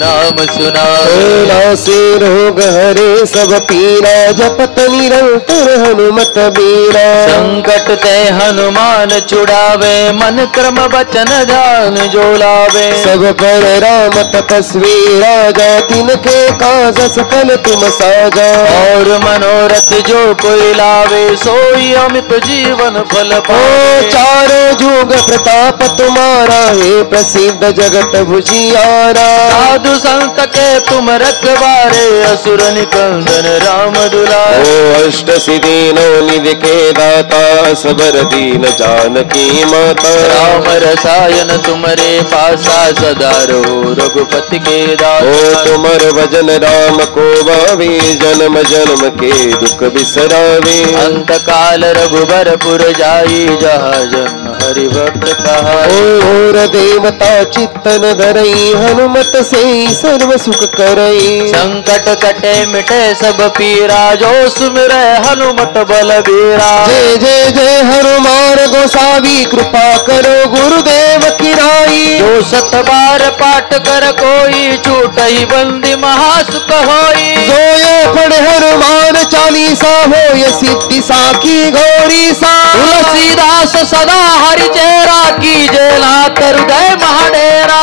नाम सुनावे। नासे रोग हरे सब पीरा जपत निरंतर हनुमत बीरा। संकट ते हनुमान छुड़ावे मन क्रम वचन ध्यान जो लावे। सब पर राम तपस्वी राजा तिनके काज सकल तुम साजा। और मनोरथ जो कोई लावे सोई अमित जीवन फल पावे। चारों जुग प्रताप तुम्हारा है प्रसिद्ध जगत भुजियारा। साधु संत के तुम रखवारे असुर निकंदन राम दुलारे। अष्ट सिद्धि नौ निधि के दाता सबर दीन जानकी माता। राम रसायन तुमरे पासा सदा रहो रघुपति के दासा। तुमर भजन राम को भावे जन्म जन्म के दुख बिसरावे। अंत काल रघुबरपुर जाई जहाँ जन्म हरि भक्त कहाई। और देवता चित्तन धरई हनुमत से सर्व सुख करई। संकट कटे मिटे सब पीरा जो सुमिरै हनुमत बलबीरा। जय जय जय हनुमान गोसावी कृपा करो गुरुदेव की राई। जो सत बार पाठ कर कोई छूटहि बंदी महासुख होई। जो ये पढ़े हनुमान चालीसा हो ये सिद्धि साखी गौरी सा। तुलसीदास सदा हरि चेरा की जय नाथ हृदय महाडेरा।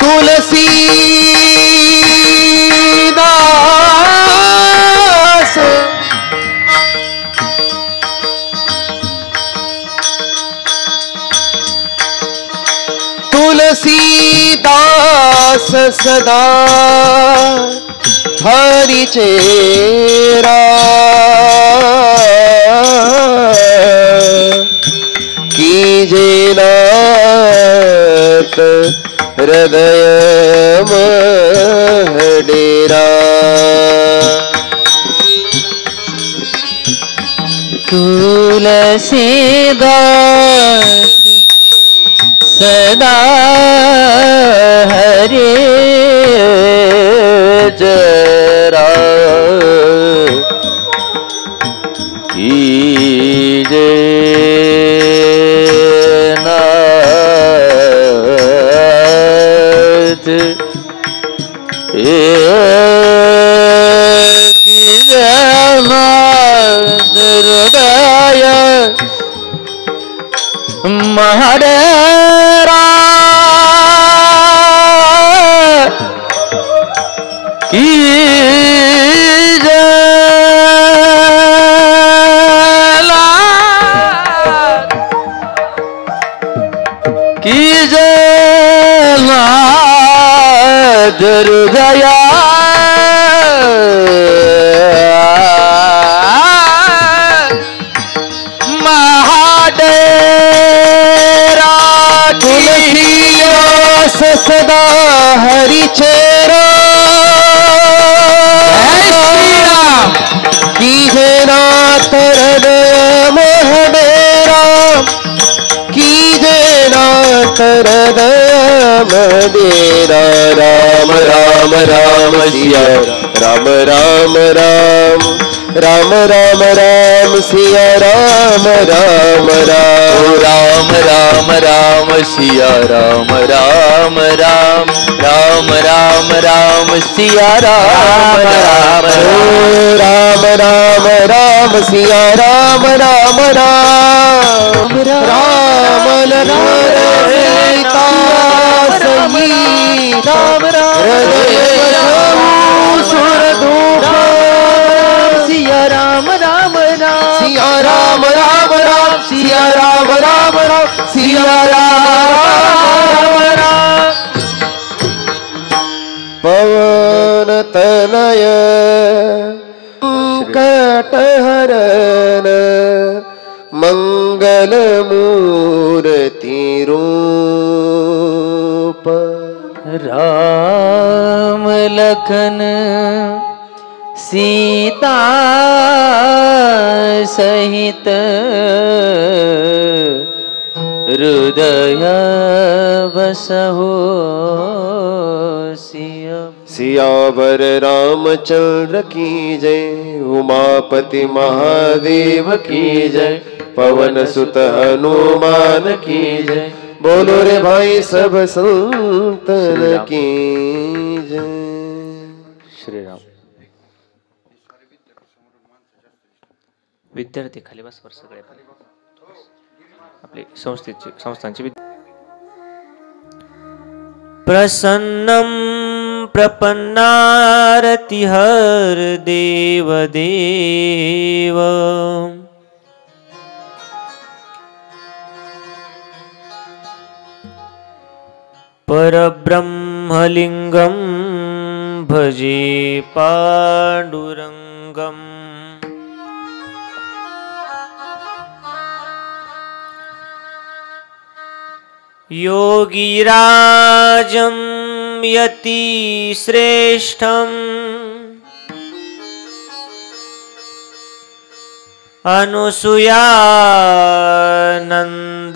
तुलसी तुलसीदास सदा हरि चेरा कीजे नाथ हृदय डेरा। तुलसीदास सदा हरे जरा कीजे नाथ कीजे नाथ हृदय महाडेरा। की हृदया महाडेरा। तुलसीदास सदा हरि चेरा कीजे नाथ हृदय महडेरा। कीजे नाथ हृदय महडेरा। राम राम राम सिया राम राम राम राम राम राम सिया राम राम राम। राम राम राम सिया राम राम राम राम राम राम सिया राम राम राम राम राम सिया राम राम राम राम सीता सही राम हृदय सुर धूप सिया राम राम राम सिया राम राम राम सिया राम राम राम सिया राम राम। पवन तनय कटहरन मंगल मूर्ति रूप। राम लखन सीता सहित हृदय बसहो सिया। सियावर रामचंद्र की जय उमापति महादेव की जय पवन सुत हनुमान की जय। बोलो रे भाई सब संतन की जय। विद्यार्थी खाली बसवर सगळे आपले संस्थांचे प्रसन्नं प्रपन्नारतिहर देव देव परब्रह्मलिंगं भजे पांडुरंगम् योगीराजं यतिश्रेष्ठम्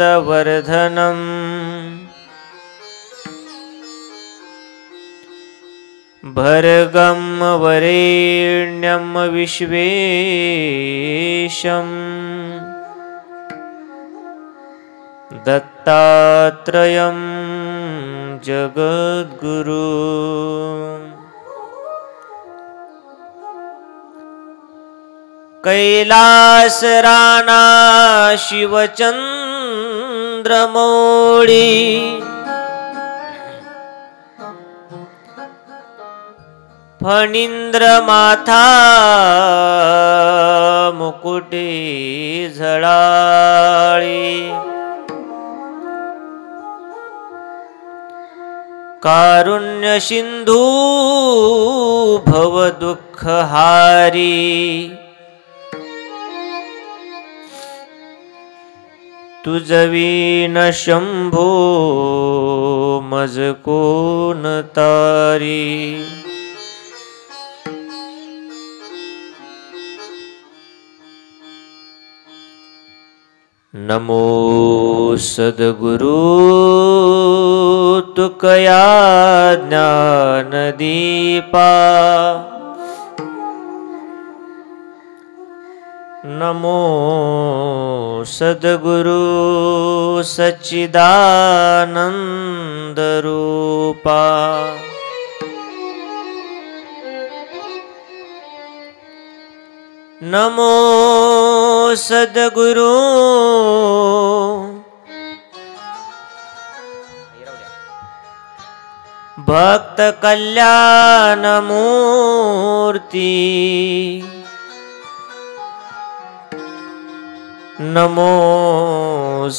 अनुसूयानन्दवर्धनम् भर्गं वरेण्यं विश्वेशम् दत्तात्रयं जगद्गुरु कैलासराना शिवचंद्रमौळी फणींद्रमाथा मुकुटे झळाळी कारुण्य सिंधू भव दुःखहारी तुझवीन शंभो मज कोण तारी नमो सद्गुरु तुकया ज्ञानदीपा नमो सद्गुरु सच्चिदानंद रूपा नमो सद्गुरु भक्त कल्याण मूर्ति नमो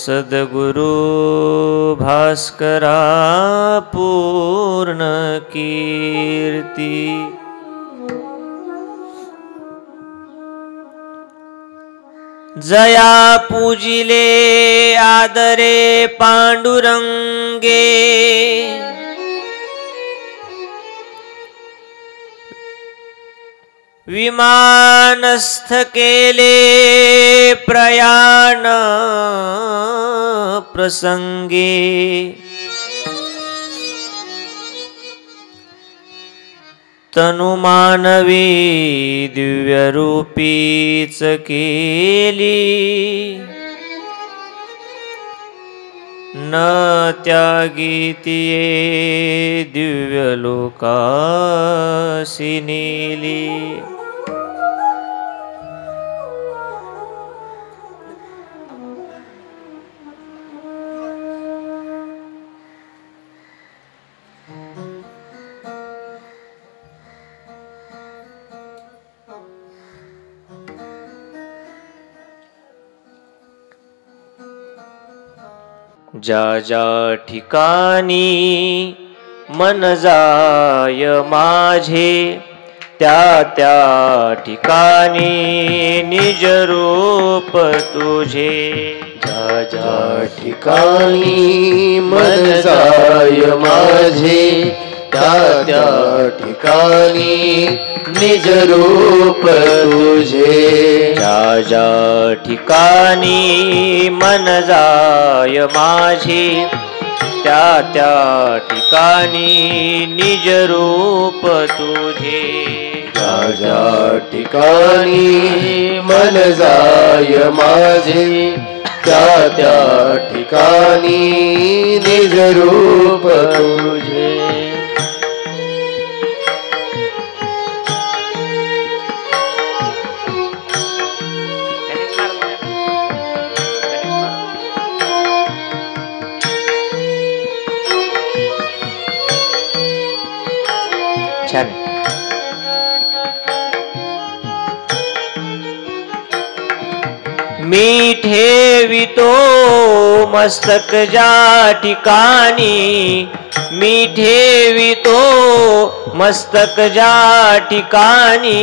सद्गुरु भास्करा पूर्ण कीर्ति जया पूजिले आदरे पांडुरंगे विमानस्थ केले प्रयाण प्रसंगे तनु मानवी दिव्य रूपीच केली न त्यागीतिये दिव्य लोकासी नेली ज्या ज्या ठिकाणी मन जाय माझे त्या त्या ठिकाणी निज रूप तुझे ज्या ज्या ठिकाणी मन जाय माझे त्या त्या ठिकाणी निज रूप तुझे ज्या ज्या ठिकाणी मन जाय माझे त्या त्या ठिकाणी निज रूप तुझे ज्या ज्या ठिकाणी मन जाय माझे त्या त्या ठिकाणी निज रूप तुझे छान आहे. मी ठेवितो मस्तक ज्या ठिकाणी, मी ठेवितो मस्तक ज्या ठिकाणी,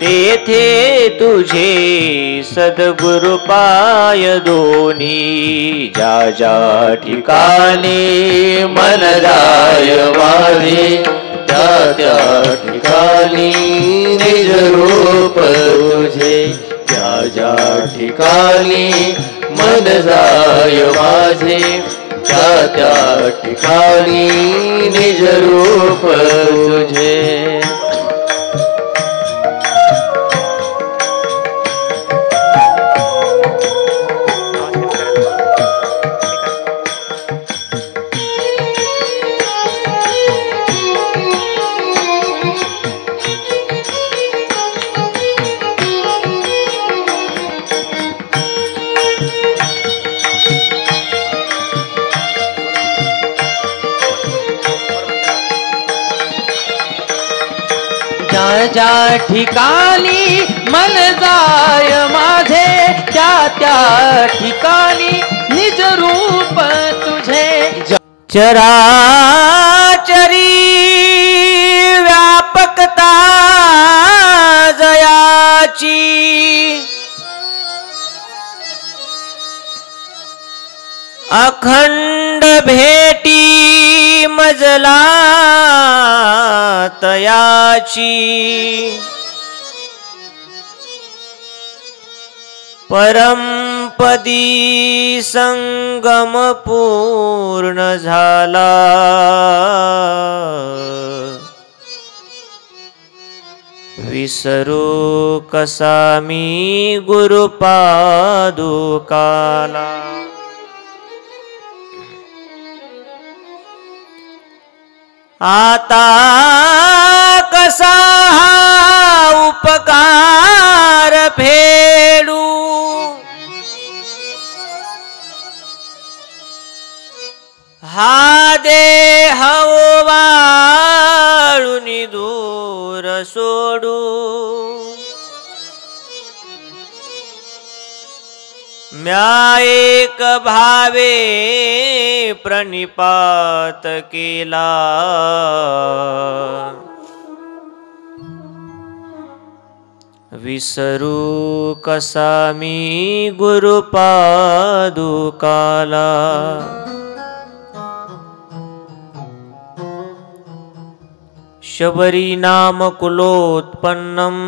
तेथे तुझे सद्गुरु पाय दोन्ही. ज्या ज्या ठिकाणी मन जाय माझे, त्या त्या ठिकाणी निज रूप तुझे. ज्या ज्या ठिकाणी मन जाय माझे, त्या त्या ठिकाणी निज रूप तुझे. ज्या ठिकाणी मन जाय माझे, त्या त्या ठिकाणी निज रूप तुझे. चराचरी व्यापकता जयाची, अखंड भेटी मजला तयाची. परमपदी संगम पूर्ण झाला, विसरू कसा मी गुरुपादुकाला. आता कसा हा उपकार फेडू, हा देह वाळून दूर सोडू. म्या एक भावे प्रणिपात केला, विसरू कसा मी गुरुपादुकाला. शबरी नाम कुलोत्पन्नम,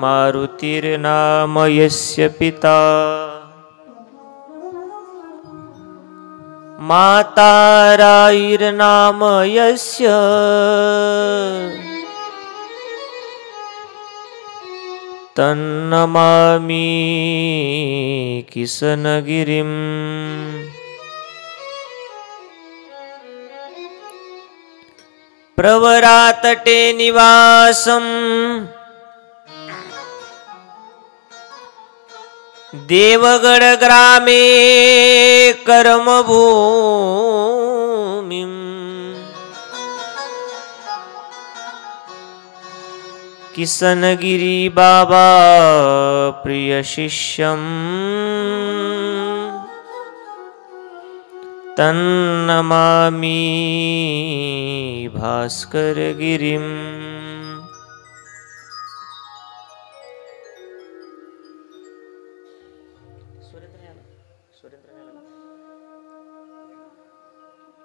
मारुतिर्नाम यस्य पिता, माता राईर्नाम यस्य, तन्नमामि किसनगिरिम्. प्रवरातटे निवासम्, देवगड ग्रामे कर्मभूमिम्. किसनगिरी बाबा प्रिय शिष्यम्, तन्नमामि भास्करगिरिम्.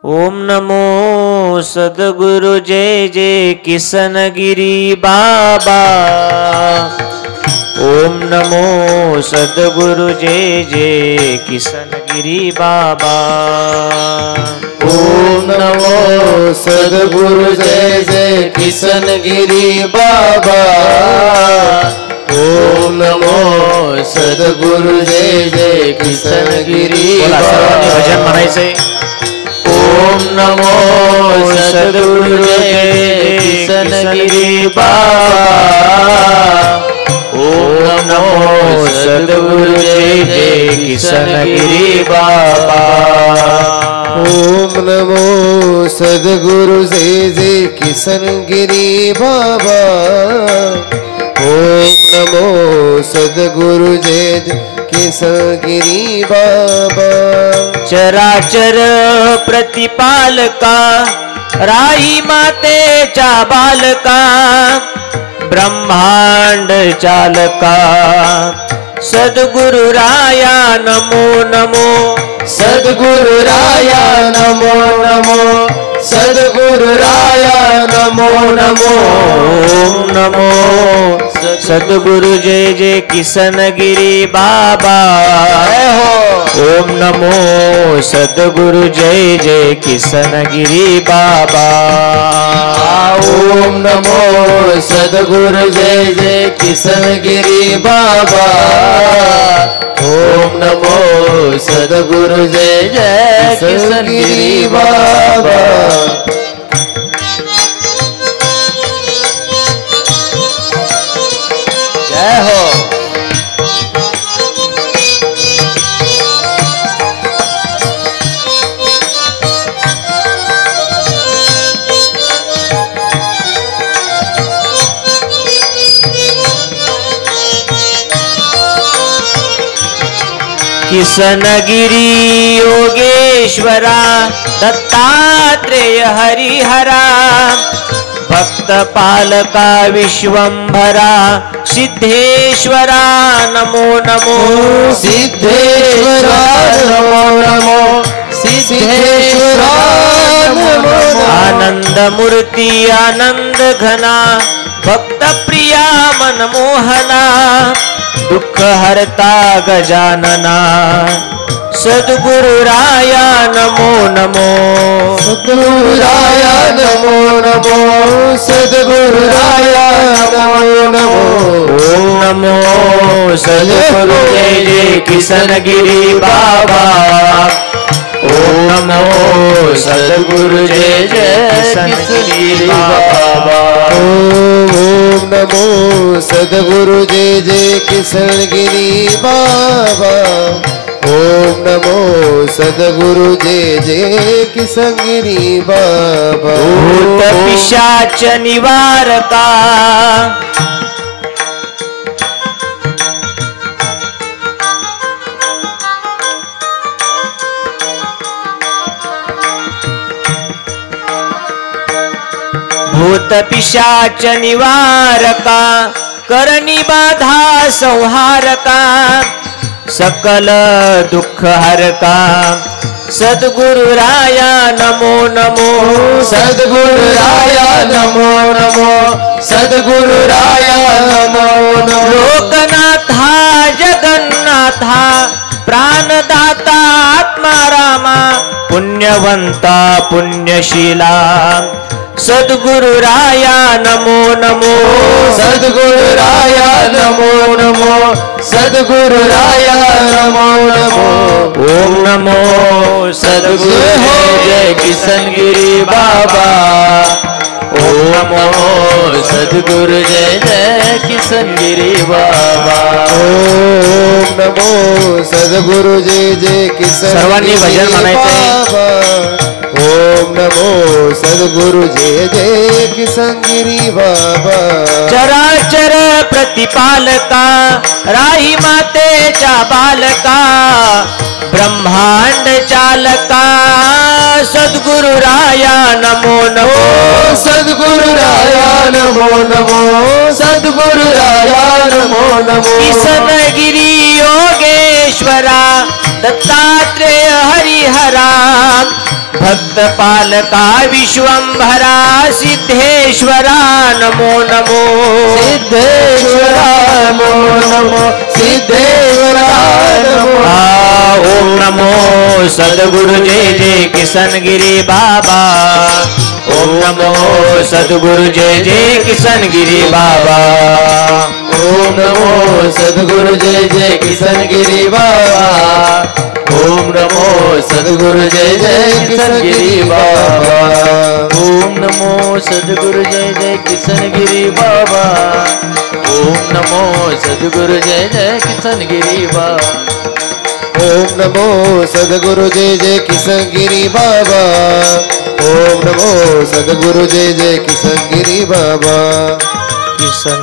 ओम नमो सद्गुरु जय जय किसनगिरी बाबा. ओम नमो सद्गुरु जय जय किसनगिरी बाबा. ओम नमो सद्गुरु जय जय किसनगिरी बाबा. ओम नमो सद्गुरु जय जय किसनगिरी बाबा. भजन म्हणायचे. ओम नमो सद्गुरु जय किसनगिरी बाबा. ओम नमो सद्गुरु जय जय किसनगिरी बाबा. ओम नमो सदगुरु जय किशन गिरी बाबा। ओम नमो सदगुरु जय किशन गिरी बाबा। चराचर प्रतिपालका राही मातेच्या बालका ब्रह्मांड चालका सद्गुरु राया नमो नमो सद्गुरु राया नमो नमो सद्गुरु राया नमो नमो। ओम नमो सद्गुरु जय जय किशन गिरी बाबा। ओम नमो सद्गुरु जय जय किशन गिरी बाबा। ओम नमो सद्गुरु जय जय किशन गिरी बाबा। ओम नमो सद्गुरु जय जय किशन गिरी बाबा। जय हो। किशनगिरी योगेश्वरा दत्तात्रेय हरिहरा भक्त पालका विश्वंभरा सिद्धेश्वरा नमो नमो सिद्धेश्वरा नमो नमो सिद्धेश्वरा नमो नमो। आनंद मूर्ति आनंद घना भक्त प्रिया मनमोहना दुख हरता गजानना सद्गुरु राया नमो नमो सद्गुरु राया नमो नमो सद्गुरु राया नमो नमो। ओम नमो सद्गुरु जय जय किशन गिरी बाबा। ओम नमो सद्गुरु जय जय किशन गिरी बाबा। ओम नमो सद्गुरु जय जय किशन गिरी बाबा। ओम नमो सद्गुरु जय जय किशन गिरी बाबा। भूत पिशाच निवारका भूत पिशाच निवारका करणी बाधा संहारका सकल दुख हरका सद्गुरु राया नमो नमो सद्गुरु राया नमो नमो सद्गुरु राया नमो नमो। लोकनाथा जगन्नाथा प्राणदाता आत्मा रामा पुण्यवंता पुण्यशीला सद्गुरु राया नमो नमो सद्गुरु राया नमो नमो सद्गुरु राया नमो नमो। ओम नमो सद्गुरु जय किशन गिरी बाबा। ओम नमो सद्गुरु जय जय किशन गिरी बाबा। ओम नमो सद्गुरु जय जय किशन सर्वांनी भजन म्हणायचंय। बाबा। ओम नमो सद्गुरु जय जय किशन गिरी बाबा। चराचर प्रतिपालका राही मातेच्या बालका ब्रह्मांड चालका सद्गुरु राया नमो नमो सद्गुरु राया नमो नमो सद्गुरु राया नमो नमो। किशनगिरी योगेश्वरा दत्तात्रेय हरिहरा भक्त पालका विश्वंभरा सिद्धेश्वरा नमो नमो सिद्धेश्वरा नमो नमो सिद्धेश्वरा नमो। ओम नमो सद्गुरु जय जय किशन गिरी बाबा। ओम नमो सद्गुरु जय जय किशन गिरी बाबा। ओम नमो सद्गुरु जय जय किशन गिरी बाबा। ओम नमो सद्गुरु जय जय किशन गिरी बाबा। ओम नमो सद्गुरु जय जय किशन गिरी बाबा। ओम नमो सद्गुरु जय जय किशन गिरी बाबा। ओम नमो सद्गुरु जय जय किशन गिरी बाबा। ओम सद्गुरु जय जय किसनगिरी बाबा किसन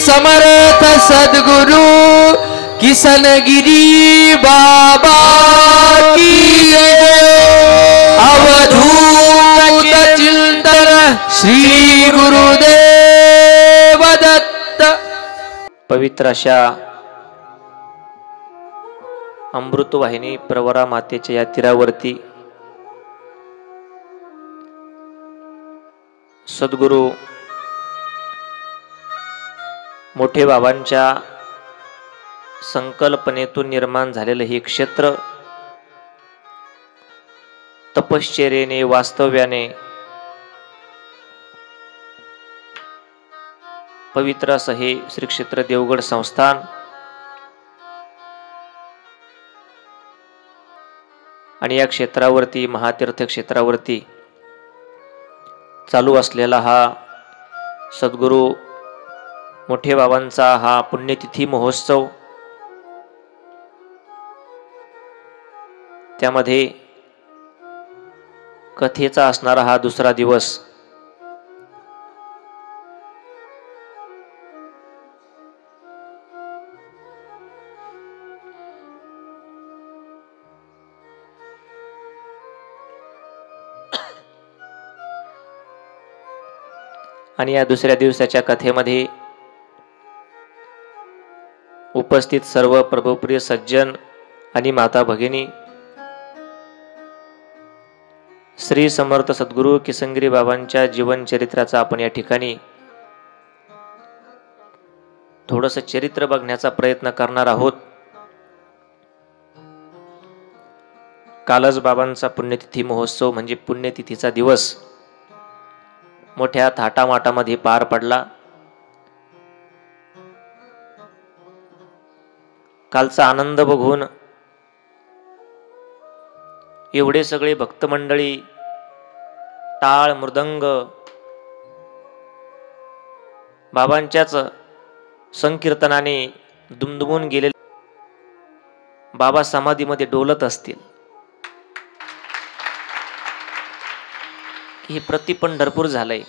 समर्थ सद्गुरु किसनगिरी बाबा की अवधूत चिंतन श्री गुरुदेव दत्त। पवित्र अशा अमृतवाहिनी प्रवरा मातेच्या या तीरावरती सद्गुरु मोठे बाबांच्या संकल्पनेतून निर्माण झालेलं हे क्षेत्र तपश्चर्येने वास्तव्याने पवित्र असं हे श्री क्षेत्र देवगड संस्थान आणि या क्षेत्रावरती महातीर्थ क्षेत्रावरती चालू असलेला हा सद्गुरु मोठे बाबांचा हा पुण्यतिथी महोत्सव, त्यामध्ये कथेचा असणारा हा दुसरा दिवस आणि या दुसऱ्या दिवसाच्या कथेमध्ये उपस्थित सर्व प्रभुप्रिय सज्जन आणि माता भगिनी श्री समर्थ सद्गुरु किसनगिरी बाबांच्या जीवन चरित्राचा आपण या ठिकाणी थोडंसं चरित्र बघण्याचा प्रयत्न करणार आहोत। कालच बाबांचा पुण्यतिथी महोत्सव म्हणजे पुण्यतिथीचा दिवस मोठ्या थाटामाटामध्ये पार पडला। कालचा आनंद बघून एवढे सगळे भक्तमंडळी टाळ मृदंग बाबांच्याच संकीर्तनाने दुमदुमून गेले, बाबा समाधीमध्ये डोलत असतील। हे प्रतिपंढरपूर झालंय।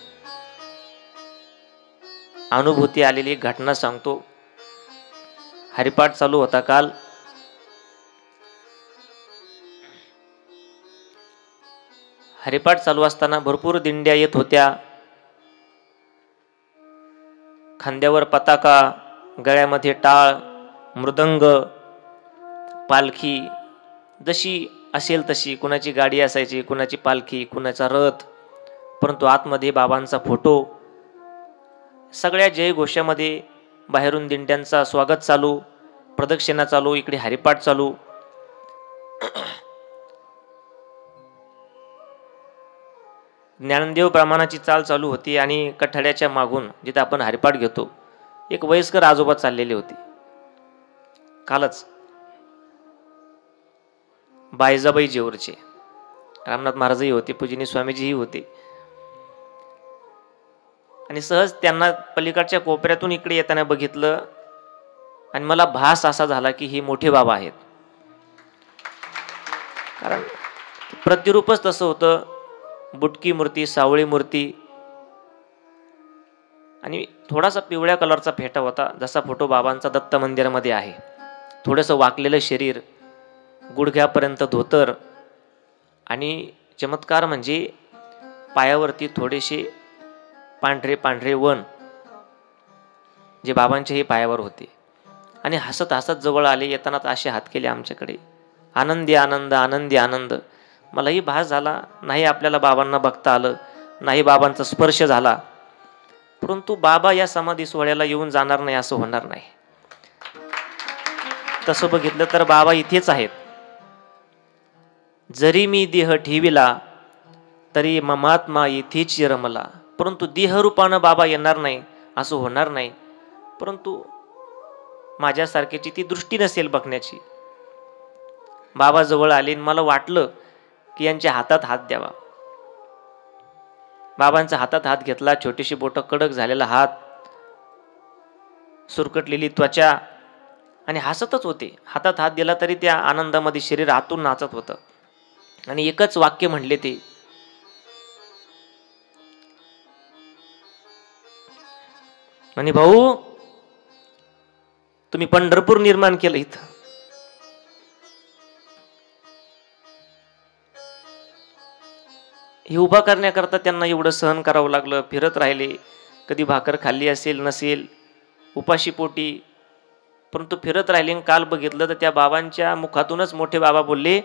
अनुभूती आलेली घटना सांगतो। हरिपाठ चालू होता काल। हरिपाठ चालू असताना भरपूर दिंड्या येत होत्या। खांद्यावर पताका, गळ्यामध्ये टाळ, मृदंग, पालखी जशी असेल तशी, कुणाची गाडी असायची, कुणाची पालखी, कुणाचा रथ, परंतु आतमध्ये बाबांचा फोटो। सगळ्या जयघोषामध्ये बाहेरून दिंड्यांचा स्वागत चालू, प्रदक्षिणा चालू, इकडे हरिपाठ चालू। ज्ञानदेव ब्राह्मणाची चाल चालू होती आणि कठड्याच्या मागून जिथे आपण हरिपाठ घेतो एक वयस्कर आजोबा चाललेले होते। कालच बायजाबाई जेऊरचे रामनाथ महाराजही होते, पूजनीय स्वामीजीही होते आणि सहज त्यांना पलीकडच्या कोपऱ्यातून इकडे येताना बघितलं आणि मला भास असा झाला की हे मोठे बाबा आहेत। कारण प्रतिरूपच तसं होतं, बुटकी मूर्ती, सावळी मूर्ती आणि थोडासा पिवळ्या कलरचा फेटा होता, जसा फोटो बाबांचा दत्त मंदिरामध्ये आहे। थोडंसं वाकलेलं शरीर, गुडघ्यापर्यंत धोतर आणि चमत्कार म्हणजे पायावरती थोडेसे पांढरे पांढरे वन जे बाबांच्याही पायावर होते आणि हसत हसत जवळ आले. येताना असे हात केले आमच्याकडे. आनंदी आनंद, आनंदी आनंद. मलाही भास झाला, नाही आपल्याला बाबांना बघता आलं, नाही बाबांचा स्पर्श झाला, परंतु बाबा या समाधी सोहळ्याला येऊन जाणार नाही असं होणार नाही. तसं बघितलं तर बाबा इथेच आहेत. जरी मी देह ठेविला तरी ममात्मा इथेच रमला. परंतु देहरूपानं बाबा येणार नाही असं होणार नाही. परंतु माझ्यासारख्याची ती दृष्टी नसेल बघण्याची. बाबा जवळ आले, मला वाटलं की यांच्या हातात हात द्यावा. बाबांचा हातात हात घेतला. छोटीशी बोटं, कडक झालेला हात, सुरकटलेली त्वचा आणि हसतच होते. हातात हात दिला तरी त्या आनंदामध्ये शरीर आतून नाचत होतं. आणि एकच वाक्य म्हणले ते, म्हणे भाऊ तुम्ही पंढरपूर निर्माण केलं इथं. हे उभा करण्याकरता त्यांना एवढं सहन करावं लागलं. फिरत राहिले, कधी भाकर खाल्ली असेल नसेल, उपाशी पोटी, परंतु फिरत राहिले. काल बघितलं तर त्या बाबांच्या मुखातूनच मोठे बाबा बोलले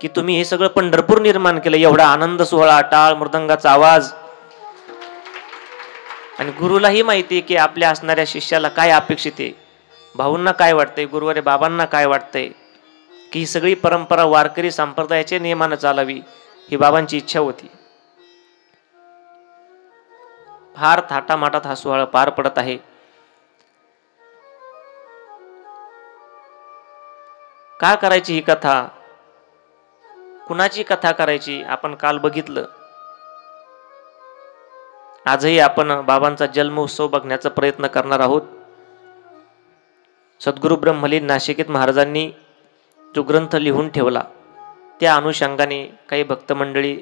की तुम्ही हे सगळं पंढरपूर निर्माण केलं. एवढा आनंद सोहळा, टाळ मृदंगाचा आवाज. आणि गुरुलाही माहिती आहे की आपल्या असणाऱ्या शिष्याला काय अपेक्षित आहे, भाऊंना काय वाटतंय, गुरुवारे बाबांना काय वाटतंय, की ही सगळी परंपरा वारकरी संप्रदायाच्या नियमानं चालावी, ही बाबांची इच्छा होती. फार थाटामाटात हा सोहळा पार पडत आहे. का करायची ही कथा, कुणाची कथा करायची, आपण काल बघितलं. आजही आपण बाबांचा जन्मोत्सव बघण्याचा प्रयत्न करणार आहोत. सद्गुरु ब्रह्मलीन नाशिकीत महाराजांनी जो ग्रंथ लिहून ठेवला त्या अनुषंगाने काही भक्त मंडळी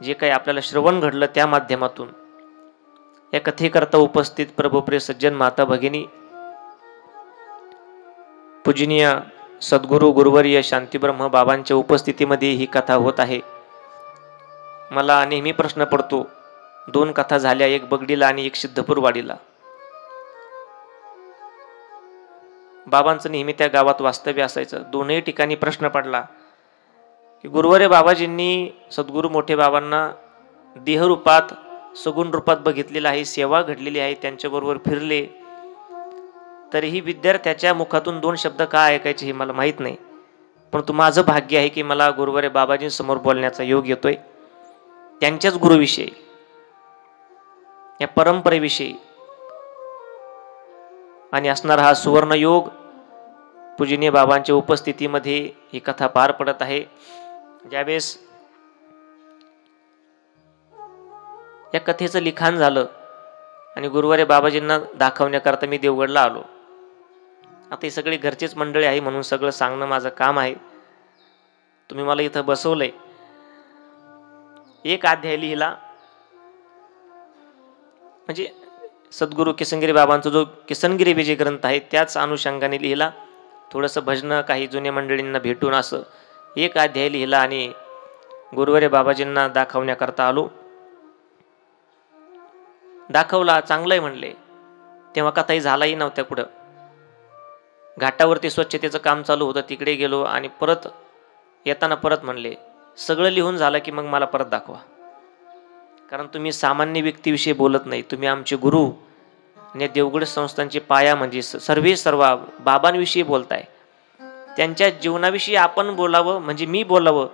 जे काही आपल्याला श्रवण घडलं त्या माध्यमातून या कथेकरता उपस्थित प्रभुप्रिय सज्जन माता भगिनी, पूजनीय सद्गुरु गुरुवर्य शांतीब्रह्म बाबांच्या उपस्थितीमध्ये ही कथा होत आहे. मला नेहमी प्रश्न पडतो, 2 कथा झाल्या, एक बगडीला आणि एक सिद्धपूरवाडीला. बाबांचं नेहमी त्या गावात वास्तव्य असायचं. दोनही ठिकाणी प्रश्न पडला की गुरुवारे बाबाजींनी सद्गुरु मोठे बाबांना देहरूपात सगुण रूपात बघितलेलं आहे, सेवा घडलेली आहे, त्यांच्याबरोबर फिरले, तरीही विद्यार्थ्याच्या मुखातून 2 शब्द काय ऐकायचे हे मला माहीत नाही. परंतु माझं भाग्य आहे की मला गुरुवारे बाबाजींसमोर बोलण्याचा योग येतोय त्यांच्याच गुरुविषयी, या परंपरेविषयी. आणि असणारा हा सुवर्ण योग पूजनीय बाबांच्या उपस्थितीमध्ये ही कथा पार पडत आहे. ज्यावेळेस या कथेचं लिखाण झालं आणि गुरुवारी बाबाजींना दाखवण्याकरता मी देवगडला आलो. आता ही सगळी घरचीच मंडळी आहे म्हणून सगळं सांगणं माझं काम आहे. तुम्ही मला इथं बसवलंय. एक अध्याय लिहिला, म्हणजे सद्गुरु किसनगिरी बाबांचा जो किसनगिरी विजय ग्रंथ आहे त्याच अनुषंगाने लिहिला. थोडंसं भजनं, काही जुन्या मंडळींना भेटून असं एक अध्याय लिहिला आणि गुरुवारी बाबाजींना दाखवण्याकरता आलो. दाखवला, चांगलंय म्हणले. तेव्हा कथाही झालाही नव्हत्या. पुढं घाटावरती स्वच्छतेचं काम चालू होतं, तिकडे गेलो आणि परत येताना परत म्हणले सगळं लिहून झालं की मग मला परत दाखवा, कारण तुम्ही सामान्य व्यक्तीविषयी बोलत नाही, तुम्ही आमचे गुरु आणि देवगड संस्थांचे पाया म्हणजे सर्व बाबांविषयी बोलताय. त्यांच्या जीवनाविषयी आपण बोलावं म्हणजे मी बोलावं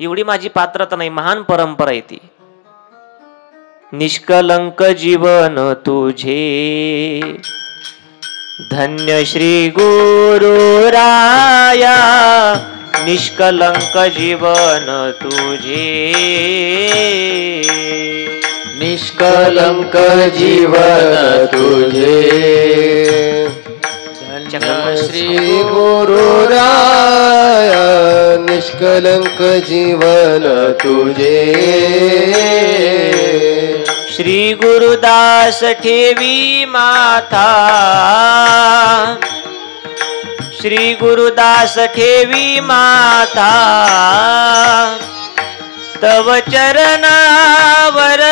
एवढी माझी पात्रता नाही. महान परंपरा आहे ती. निष्कलंक जीवन तुझे धन्य श्री गुरु राया, निष्कलंक जीवन तुझे, निष्कलंक जीवन तुझे, धन्य श्री गुरु राया, निष्कलंक जीवन तुझे. श्री गुरुदास ठेवी माथा, श्री गुरुदास ठेवी माथा, तव चरणावर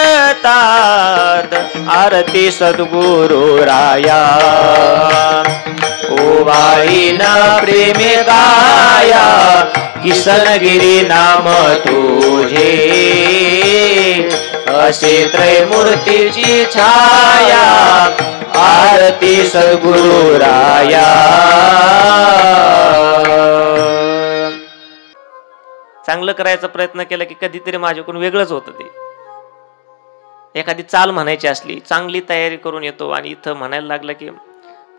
तात आरती सद्गुरु राया ओ वाईना प्रेमे गाया किसनगिरी नाम तुझे असे त्रैमूर्तीची छाया आरती सद्गुरु राया. चांगलं करायचा प्रयत्न केला की कधीतरी माझ्याकडून वेगळंच होतं. ते एखादी चाल म्हणायची असली चांगली तयारी करून येतो आणि इथं म्हणायला लागलं की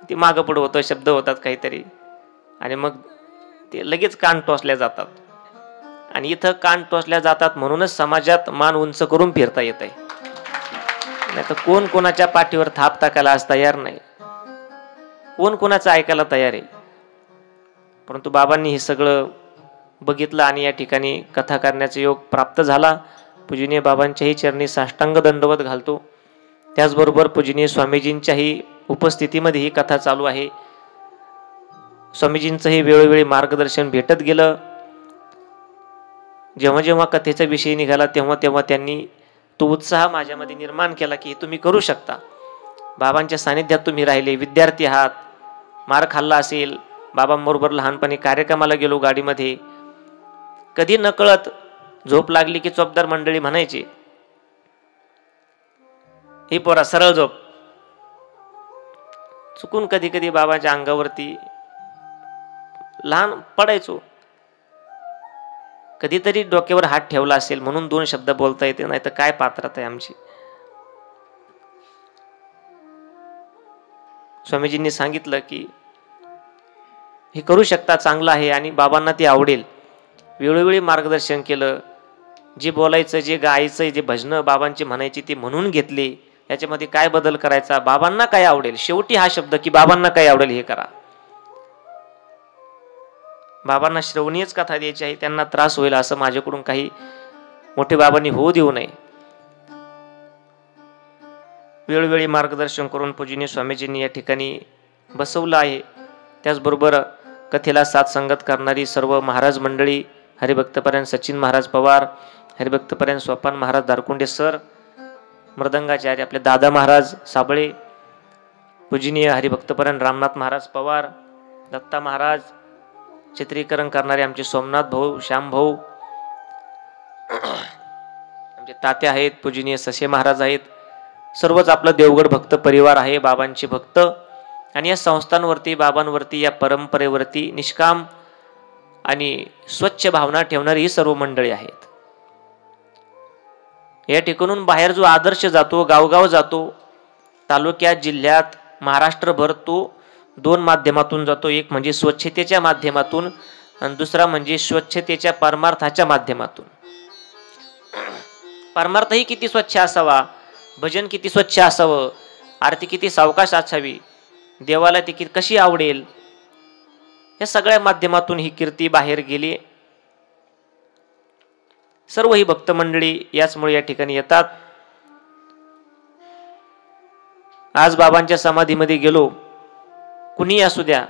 ती मागं पुढं होतं, शब्द होतात काहीतरी आणि मग ते लगेच कान टोचल्या जातात. आणि इथं कान टोचल्या जातात म्हणूनच समाजात मान उंच करून फिरता येत आहे. नाही तर कोण कोणाच्या पाठीवर थाप टाकायला आज तयार नाही, कोण कोणाचं ऐकायला तयार आहे. परंतु बाबांनी हे सगळं बघितलं आणि या ठिकाणी कथा करण्याचा योग प्राप्त झाला. पूजनीय बाबांच्याही चरणी साष्टांग दंडवत घालतो. त्याचबरोबर पूजनीय स्वामीजींच्याही उपस्थितीमध्ये ही कथा चालू आहे. स्वामीजींचंही वेळोवेळी मार्गदर्शन भेटत गेलं. जेव्हा जेव्हा कथेचा विषय निघाला तेव्हा तेव्हा त्यांनी तो उत्साह माझ्यामध्ये निर्माण केला की तुम्ही करू शकता. बाबांच्या सानिध्यात तुम्ही राहिले, विद्यार्थी आहात, मार खाल्ला असेल, बाबांबरोबर लहानपणी कार्यक्रमाला गेलो गाडीमध्ये, कधी नकळत झोप लागली की चोपदार मंडळी म्हणायची ही पोरा सरळ झोप. चुकून कधी कधी बाबाच्या अंगावरती लहान पडायचो. कधीतरी डोक्यावर हात ठेवला असेल म्हणून 2 शब्द बोलता येते, नाही तर काय पात्रता आहे आमची. स्वामीजींनी सांगितलं की हे करू शकता, चांगलं आहे आणि बाबांना ते आवडेल. वेळोवेळी मार्गदर्शन केलं. जे बोलायचं, जे गायचं, जे भजनं बाबांची म्हणायची ते म्हणून घेतले. याच्यामध्ये काय बदल करायचा, बाबांना काय आवडेल, शेवटी हा शब्द की बाबांना काय आवडेल हे करा. बाबांना श्रवणीयच कथा द्यायची आहे, त्यांना त्रास होईल असं माझ्याकडून काही मोठे बाबांनी होऊ देऊ नये. वेळोवेळी मार्गदर्शन करून पूजनीय स्वामीजींनी या ठिकाणी बसवलं आहे. त्याचबरोबर कथेला साथ संगत करणारी सर्व महाराज मंडळी, हरिभक्तपर्यंत सचिन महाराज पवार, हरिभक्तपर्यंत सोपान महाराज दारकुंडे सर, मृदंगाचार्य आपले दादा महाराज साबळे, पूजनीय हरिभक्तपर्यंत रामनाथ महाराज पवार, दत्ता महाराज, चित्रीकरण करणारे आमचे सोमनाथ भाऊ, श्याम भाऊ, आमचे तात्या आहेत, पूजनीय ससे महाराज आहेत. सर्वच आपलं देवगड भक्त परिवार आहे, बाबांचे भक्त. आणि या संस्थांवरती, बाबांवरती, या परंपरेवरती निष्काम आणि स्वच्छ भावना ठेवणारी ही सर्व मंडळी आहेत. या ठिकाणून बाहेर जो आदर्श जातो, गावगाव जातो, तालुक्यात, जिल्ह्यात, महाराष्ट्रभर, तो 2 माध्यमातून जातो. एक म्हणजे स्वच्छतेच्या माध्यमातून आणि दुसरा म्हणजे स्वच्छतेच्या परमार्थाच्या माध्यमातून. परमार्थही किती स्वच्छ असावा, भजन किती स्वच्छ असावं, आरती किती सावकाश असावी, देवाला ती कशी आवडेल, या सगळ्या माध्यमातून ही कीर्ती बाहेर गेली. सर्व ही भक्त मंडळी याचमुळे या ठिकाणी येतात. आज बाबांच्या समाधीमध्ये गेलो, कुणी असू द्या,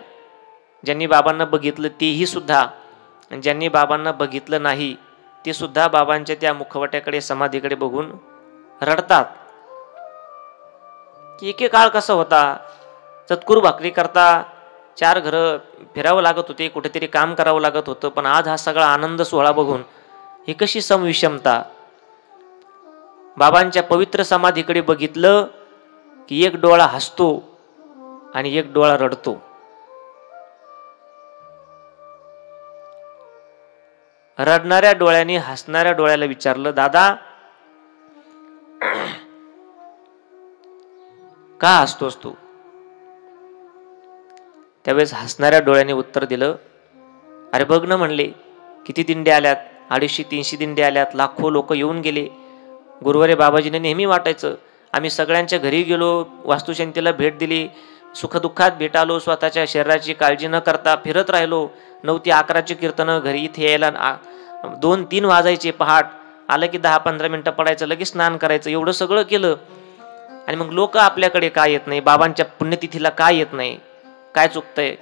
ज्यांनी बाबांना बघितलं तेही सुद्धा, आणि ज्यांनी बाबांना बघितलं नाही ते सुद्धा बाबांच्या त्या मुखवट्याकडे, समाधीकडे बघून रडतात की एके काळ कसा होता, चतकुर भाकरी करता 4 घरं फिरावं लागत होते, कुठेतरी काम करावं लागत होतं, पण आज हा सगळा आनंद सोहळा बघून ही कशी समविषमता. बाबांच्या पवित्र समाधीकडे बघितलं की एक डोळा हसतो आणि एक डोळा रडतो. रडणाऱ्या डोळ्याने हसणाऱ्या डोळ्याला विचारलं, दादा का हसतोस तू? त्यावेळेस हसणाऱ्या डोळ्याने उत्तर दिलं, अरे बघ ना म्हणले, किती दिंड्या आल्यात, 250-300 दिंड्या आल्यात, लाखो लोक येऊन गेले. गुरुवारी बाबाजीने नेहमी वाटायचं, आम्ही सगळ्यांच्या घरी गेलो, वास्तुशांतीला भेट दिली, सुखदुःखात भेट आलो, स्वतःच्या शरीराची काळजी न करता फिरत राहिलो. 9 ते 11चे कीर्तन, घरी इथे यायला 2-3 वाजायचे, पहाट आलं की 10-15 मिनिटं पडायचं, लगेच स्नान करायचं, एवढं सगळं केलं. आणि मग लोक आपल्याकडे काय येत नाही, बाबांच्या पुण्यतिथीला काय येत नाही, काय चुकतंय?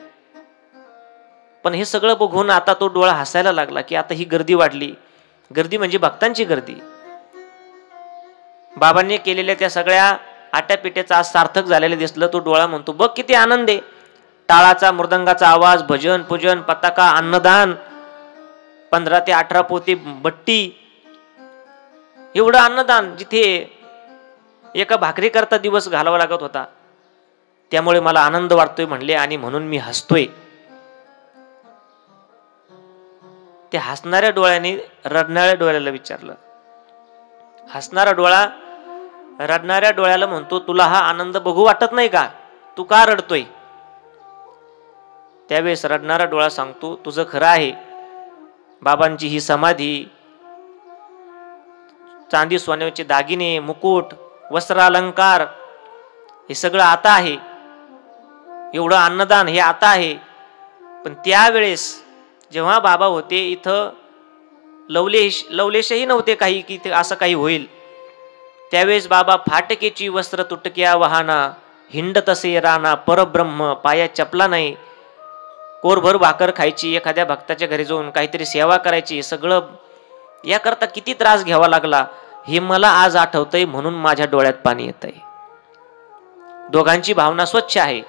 पण हे सगळं बघून आता तो डोळा हसायला लागला की आता ही गर्दी वाढली, गर्दी म्हणजे भक्तांची गर्दी. बाबांनी केलेल्या त्या सगळ्या आट्यापिट्याचा आज सार्थक झालेलं दिसलं. तो डोळा म्हणतो बघ किती आनंद आहे. टाळाचा मृदंगाचा आवाज, भजन पूजन, पताका, अन्नदान, 15 ते 18 पोती बट्टी, एवढं अन्नदान जिथे एका भाकरी करता दिवस घालावा लागत होता. त्यामुळे मला आनंद वाटतोय म्हणले आणि म्हणून मी हसतोय. त्या हसणाऱ्या डोळ्याने रडणाऱ्या डोळ्याला विचारलं. हसणारा डोळा रडणाऱ्या डोळ्याला म्हणतो तुला हा आनंद बघू वाटत नाही का? तू का रडतोय? त्यावेळेस रडणारा डोळा सांगतो तुझं खरं आहे. बाबांची ही समाधी, चांदी सोन्याचे दागिने, मुकुट, वस्त्र अलंकार हे सगळं आता आहे. एवढं अन्नदान हे आता आहे. पण त्यावेळेस जेव्हा बाबा होते इथं लवलेशही नव्हते काही की असं काही होईल. त्यावेळेस बाबा फाटकेची वस्त्र तुटक्या वाहना, हिंड तसे राणा परब्रह्म, पाया चपला नाही, कोरभर भाकर खायची, एखाद्या भक्ताच्या घरी जाऊन काहीतरी सेवा करायची, सगळं याकरता किती त्रास घ्यावा लागला हे मला आज आठवतंय. म्हणून माझ्या डोळ्यात पाणी येत आहे. दोघांची भावना स्वच्छ आहे,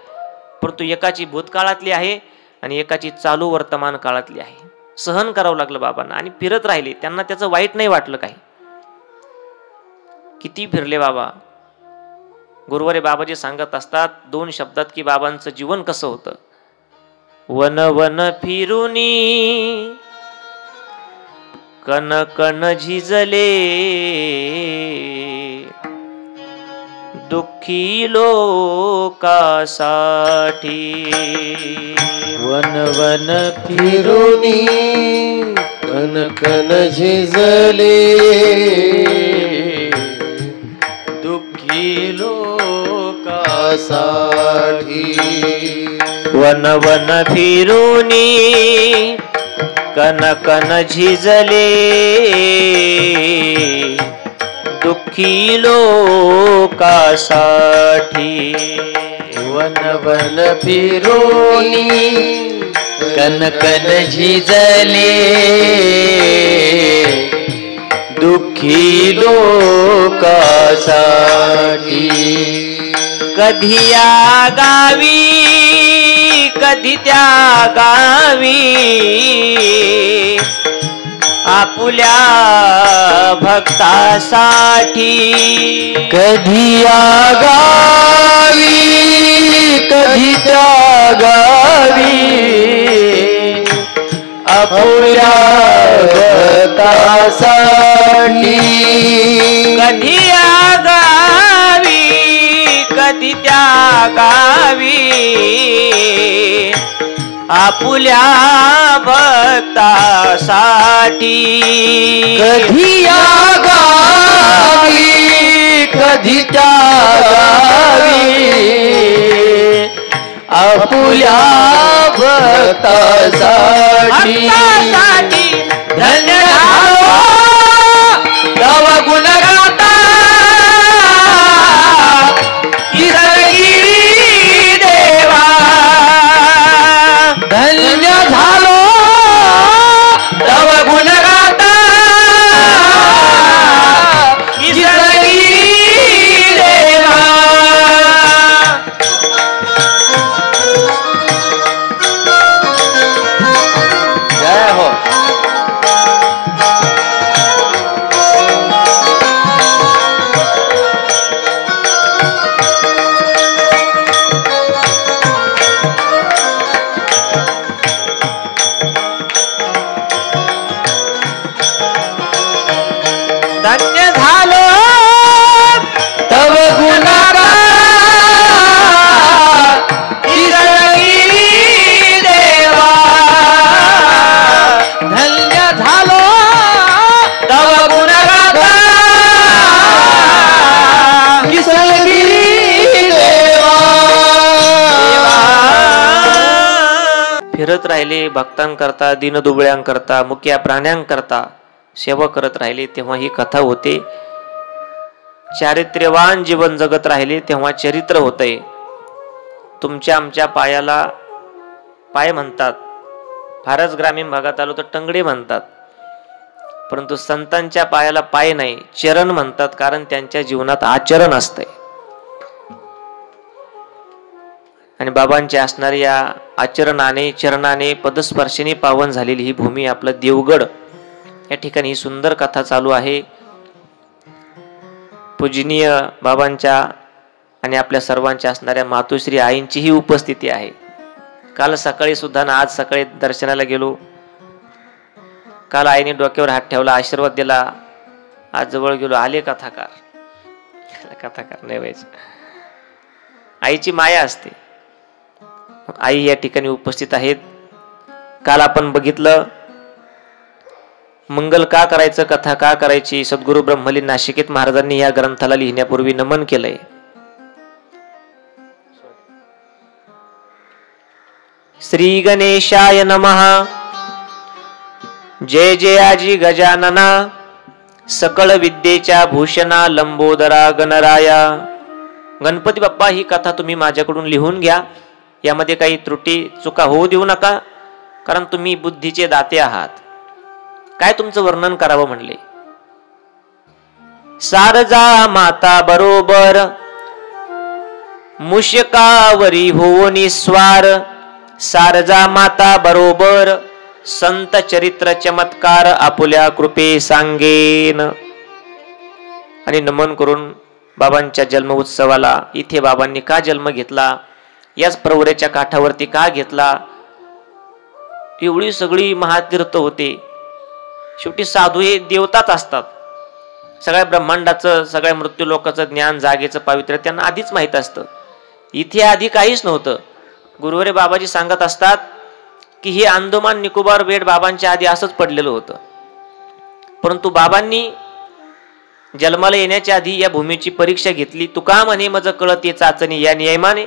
परंतु एकाची भूतकाळातली आहे आणि एकाची चालू वर्तमान काळातली आहे. सहन करावं लागलं बाबांना आणि फिरत राहिले. त्यांना त्याचं वाईट नाही वाटलं काही. किती फिरले बाबा. गुरुवारी बाबाजी सांगत असतात 2 शब्दात की बाबांचं जीवन कसं होतं. वन वन फिरुनी कन कन झिजले, दुःखी लोकासाठी. वन वन फिरुनी कन कन झिजले, दुःखी लोकासाठी. वन वन फिरुनी कन कन झिजले, दुःखी लोकासाठी. वन वन फिरुनी कन कन झिजले, दुःखी लोकासाठी. कधी या गावी कधी त्या गावी, आपुल्या भक्तासाठी. कधी या गावी कधी त्या गावी, आपुल्या भक्तासाठी. कधी या गावी कधी त्या गावी, आपुल्या भक्तासाठी. कधी या गावी कधी त्या गावी, आपुल्या भक्तासाठी. धन्य झालो तव गुण गाता, गिरगिरी देवा. धन्य झालो तव गुण गाता, गिरगिरी देवा. जय हो. धन्य झालो तव गुणारा गिरगिरी देवा. धन्य झालो तव गुण गाता, किसलगिरी देवा. फिरत राहिले भक्तांकरता, दीनदुबळ्यांकरता, मुक्या प्राण्यांकरता सेवा करत राहिले तेव्हा ही कथा होते. चारित्र्यवान जीवन जगत राहिले तेव्हा चरित्र होतंय. तुमच्या आमच्या पायाला पाय म्हणतात, फारच ग्रामीण भागात आलो तर टंगडे म्हणतात. परंतु संतांच्या पायाला पाय नाही, चरण म्हणतात, कारण त्यांच्या जीवनात आचरण असतंय. आणि बाबांच्या असणाऱ्या या आचरणाने, चरणाने, पदस्पर्शेने पावन झालेली ही भूमी आपलं देवगड, या ठिकाणी ही सुंदर कथा चालू आहे. पूजनीय बाबांच्या आणि आपल्या सर्वांच्या असणाऱ्या मातोश्री आईंची ही उपस्थिती आहे. काल सकाळी सुद्धा ना, आज सकाळी दर्शनाला गेलो. काल आईने डोक्यावर हात ठेवला, आशीर्वाद दिला. आज जवळ गेलो, आले कथाकार. कथाकार नाही व्हायचं, आईची माया असते. आई या ठिकाणी उपस्थित आहेत. काल आपण बघितलं मंगल का करायचं, कथा का करायची. सद्गुरु ब्रह्मलीन नाशिकेत महाराजांनी या ग्रंथाला लिहिण्यापूर्वी नमन केलंय. श्री गणेशाय नमः. जय जयाजी गजानना. सकळ विद्येच्या भूषणा लंबोदरा गणराया. गणपती बाप्पा, ही कथा तुम्ही माझ्याकडून लिहून घ्या. यामध्ये काही त्रुटी चुका होऊ देऊ नका, कारण तुम्ही बुद्धीचे दाते आहात. काय तुमचं वर्णन करावं म्हणले. सारजा माता बरोबर मुशकावरी होऊनी स्वार. सारजा माता बरोबर संत चरित्र चमत्कार आपुल्या कृपे सांगेन. आणि नमन करून बाबांच्या जन्म उत्सवाला, इथे बाबांनी का जन्म घेतला, याच प्रवरेच्या काठावरती का घेतला, एवढी सगळी महातीर्थ होते. शेवटी साधू हे देवताच असतात. सगळ्या ब्रह्मांडाचं, सगळ्या मृत्यू लोकांचं ज्ञान, जागेचं पावित्र्य त्यांना आधीच माहित असतं. इथे आधी काहीच नव्हतं. गुरुवरे बाबाजी सांगत असतात की हे अंदमान निकोबार बेट बाबांच्या आधी असंच पडलेलं होतं. परंतु बाबांनी जन्माला येण्याच्या आधी या भूमीची परीक्षा घेतली. तुका म्हणे मज कळत ये चाचणी या नियमाने.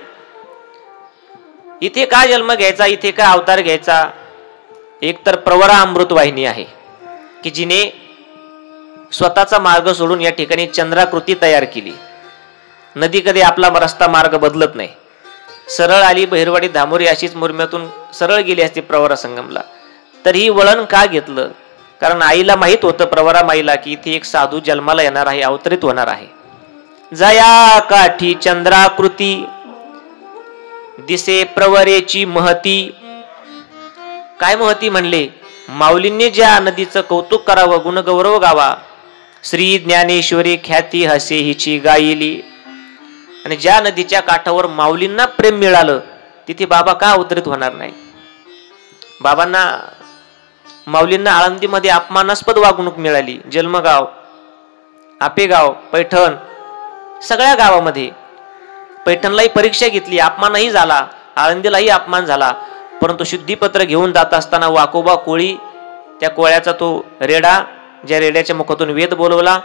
इथे का जन्म घ्यायचा, इथे का अवतार घ्यायचा. एक तर प्रवरा अमृत वाहिनी आहे की जिने स्वतःचा मार्ग सोडून या ठिकाणी चंद्राकृती तयार केली. नदी कधी आपला रस्ता मार्ग बदलत नाही. सरळ आली बहिरवाडी धामोरी अशीच मुरम्यातून सरळ गेली असती प्रवरा संगमला. तरीही वळण का घेतलं, कारण आईला माहित होतं, प्रवरा माईला, की इथे एक साधू जन्माला येणार आहे, अवतरित होणार आहे. जया काठी चंद्राकृती दिसे प्रवरेची महती. काय महती म्हणले. माऊलींनी ज्या नदीचं कौतुक करावं, गुणगौरव गावा, श्री ज्ञानेश्वरी ख्याती हसे हिची गायली. आणि ज्या नदीच्या काठावर माऊलींना प्रेम मिळालं, तिथे बाबा का अवतरित होणार नाही. बाबांना, माऊलींना आळंदीमध्ये अपमानास्पद वागणूक मिळाली. जन्मगाव, आपेगाव, पैठण, सगळ्या गावामध्ये. पैठणलाही परीक्षा घेतली, अपमानही झाला, आळंदीलाही अपमान झाला. परंतु शुद्धीपत्र घेऊन जात असताना वाकोबा कोळी, त्या कोळ्याचा तो रेडा, ज्या रेड्याच्या मुखातून वेद बोलवला,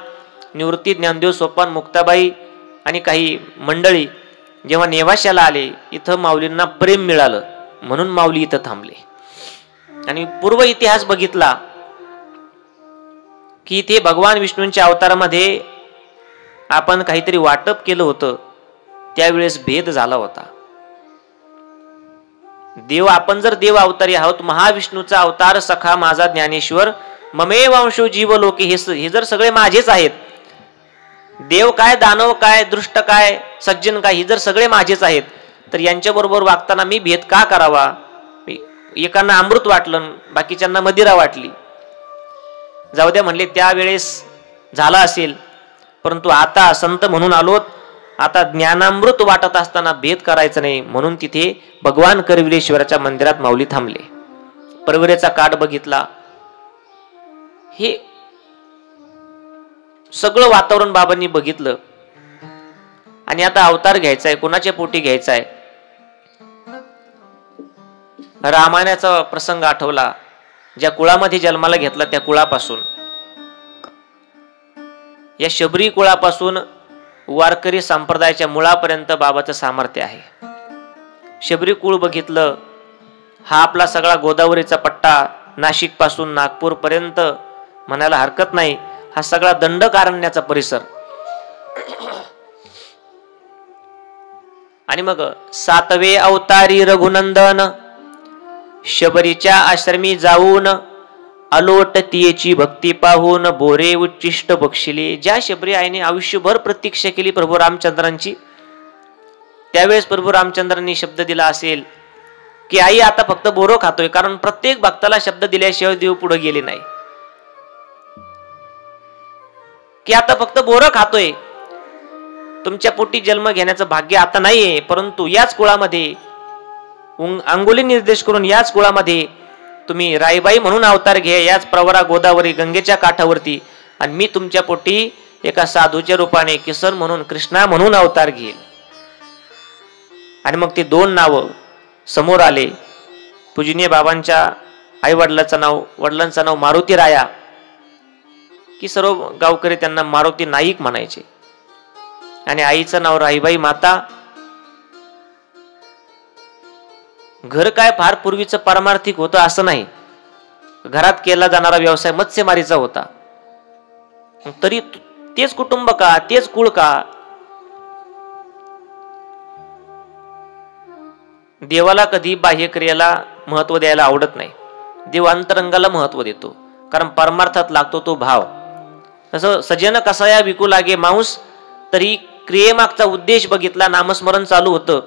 निवृत्ती ज्ञानदेव सोपान मुक्ताबाई आणि काही मंडळी जेव्हा नेवाश्याला आले, इथं माऊलींना प्रेम मिळालं म्हणून माऊली इथं थांबले. आणि पूर्व इतिहास बघितला की इथे भगवान विष्णूंच्या अवतारामध्ये आपण काहीतरी वाटप केलं होतं, त्यावेळेस भेद झाला होता. देव, आपण जर देव अवतारी आहोत, महाविष्णूचा अवतार सखा माझा ज्ञानेश्वर ममे वंशो जीव लोके, हे जर सगळे माझेच आहेत, देव काय, दानव काय, दृष्ट काय, सज्जन काय, ही जर सगळे माझेच आहेत, तर यांच्या बरोबर वागताना मी भेद का करावा. एकांना अमृत वाटलं, बाकीच्यांना मदिरा वाटली. जाऊ द्या म्हणले, त्यावेळेस झाला असेल. परंतु आता संत म्हणून आलोत, आता ज्ञानामृत वाटत असताना भेद करायचा नाही, म्हणून तिथे भगवान करविलेश्वराच्या मंदिरात माऊली थांबले. परवरेचा काठ बघितला, हे सगळं वातावरण बाबांनी बघितलं. आणि आता अवतार घ्यायचाय, कोणाच्या पोटी घ्यायचाय. रामायणाचा प्रसंग आठवला. ज्या कुळामध्ये जन्माला घेतला त्या कुळापासून, या शबरी कुळापासून वारकरी संप्रदायाच्या मुळापर्यंत बाबाचं सामर्थ्य आहे. शबरी कुळ बघितलं, हा आपला सगळा गोदावरीचा पट्टा, नाशिक पासून नागपूर पर्यंत म्हणायला हरकत नाही, हा सगळा दंडकारण्याचा परिसर. आणि मग 7वे अवतारी रघुनंदन शबरीच्या आश्रमी जाऊन अलोट तियेची भक्ती पाहून बोरे उच्चिष्ट बक्षिले. ज्या शबरी आईने आयुष्यभर प्रतीक्षा केली प्रभू रामचंद्रांची, त्यावेळेस प्रभू रामचंद्रांनी शब्द दिला असेल की आई आता फक्त बोरं खातोय, कारण प्रत्येक भक्ताला शब्द दिल्याशिवाय देव पुढे गेले नाही, की आता फक्त बोरं खातोय, तुमच्या पोटी जन्म घेण्याचं भाग्य आता नाहीये, परंतु याच कुळामध्ये अंगुली निर्देश करून याच कुळामध्ये तुम्ही राईबाई म्हणून अवतार घ्या, याच प्रवरा गोदावरी गंगेच्या काठावरती, आणि मी तुमच्या पोटी एका साधूच्या रूपाने किसन म्हणून कृष्णा म्हणून अवतार घेईल. आणि मग ते दोन नावं समोर आले. पूजनीय बाबांच्या आई वडिलांचं नाव मारुती राया, की सर्व गावकरी त्यांना मारुती नाईक म्हणायचे, आणि आईचं नाव राईबाई माता. घर काय फार पूर्वीचं पारमार्थिक होतं असं नाही, घरात केला जाणारा व्यवसाय मत्स्यमारीचा होता. तरी तेच कुटुंब का, तेच कुळ का? देवाला कधी बाह्यक्रियेला महत्व द्यायला आवडत नाही, देव अंतरंगाला महत्व देतो, कारण परमार्थात लागतो तो भाव. तसं सजन कसाया विकू लागे मांस, तरी क्रियेमागचा उद्देश बघितला, नामस्मरण चालू होतं,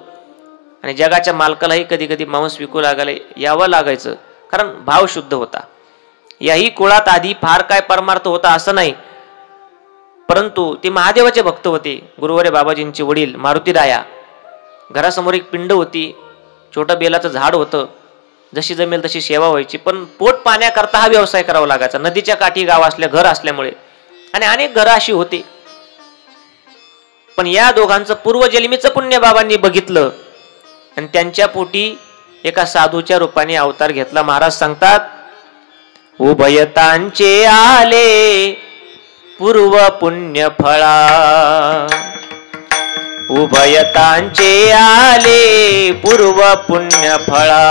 आणि जगाच्या मालकालाही कधी कधी मांस विकू लागायला यावं लागायचं, कारण भाव शुद्ध होता. याही कुळात आधी फार काय परमार्थ होता असं नाही, परंतु ते महादेवाचे भक्त होते. गुरुवारे बाबाजींचे वडील मारुती राया. घरासमोर एक पिंड होती, छोटं बेलाचं झाड होतं, जशी जमेल तशी सेवा व्हायची, पण पोट पाण्याकरता हा व्यवसाय करावा लागायचा. नदीच्या काठी गाव घर असल्यामुळे, आणि अनेक घरं अशी होती. पण या दोघांचं पूर्वजन्मीचं पुण्य बाबांनी बघितलं, आणि त्यांच्या पोटी एका साधूच्या रूपाने अवतार घेतला. महाराज सांगतात, उभयतांचे आले पूर्व पुण्य फळा, उभयतांचे आले पूर्व पुण्य फळा,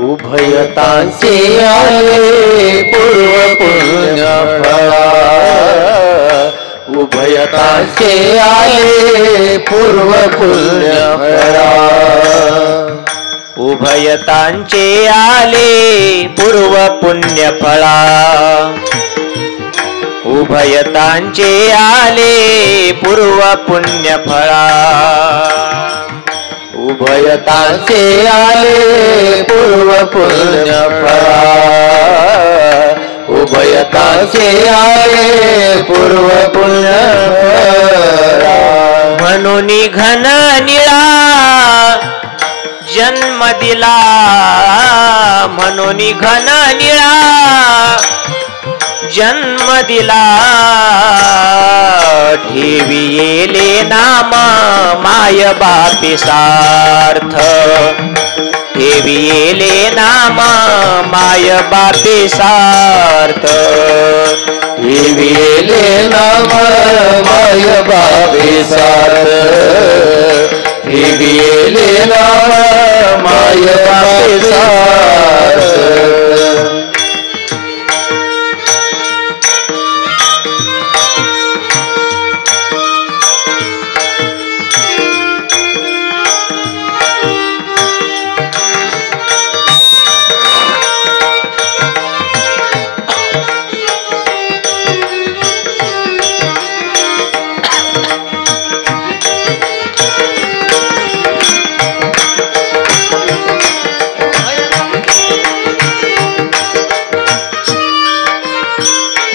उभयतांचे आले पूर्व पुण्य फळा, उभयतांचे आले पूर्व पुण्य फळा, उभयतांचे आले पूर्व पुण्य फळा, उभयतांचे आले पूर्व पुण्य फळा, उभयतांचे आले पूर्व पुण्य फळा, उभयतांचे आले पूर्व पुण्य फळा. म्हणून घन निळा जन्म दिला, म्हणून घन निळा जन्म दिला, ठेविले नाम माय बापी सार्थ, ठेविले नाम माय बापी सार्थ, ठेविले नाम माय बापी सार्थ, ठेविले नाम माय बापी सार्थ.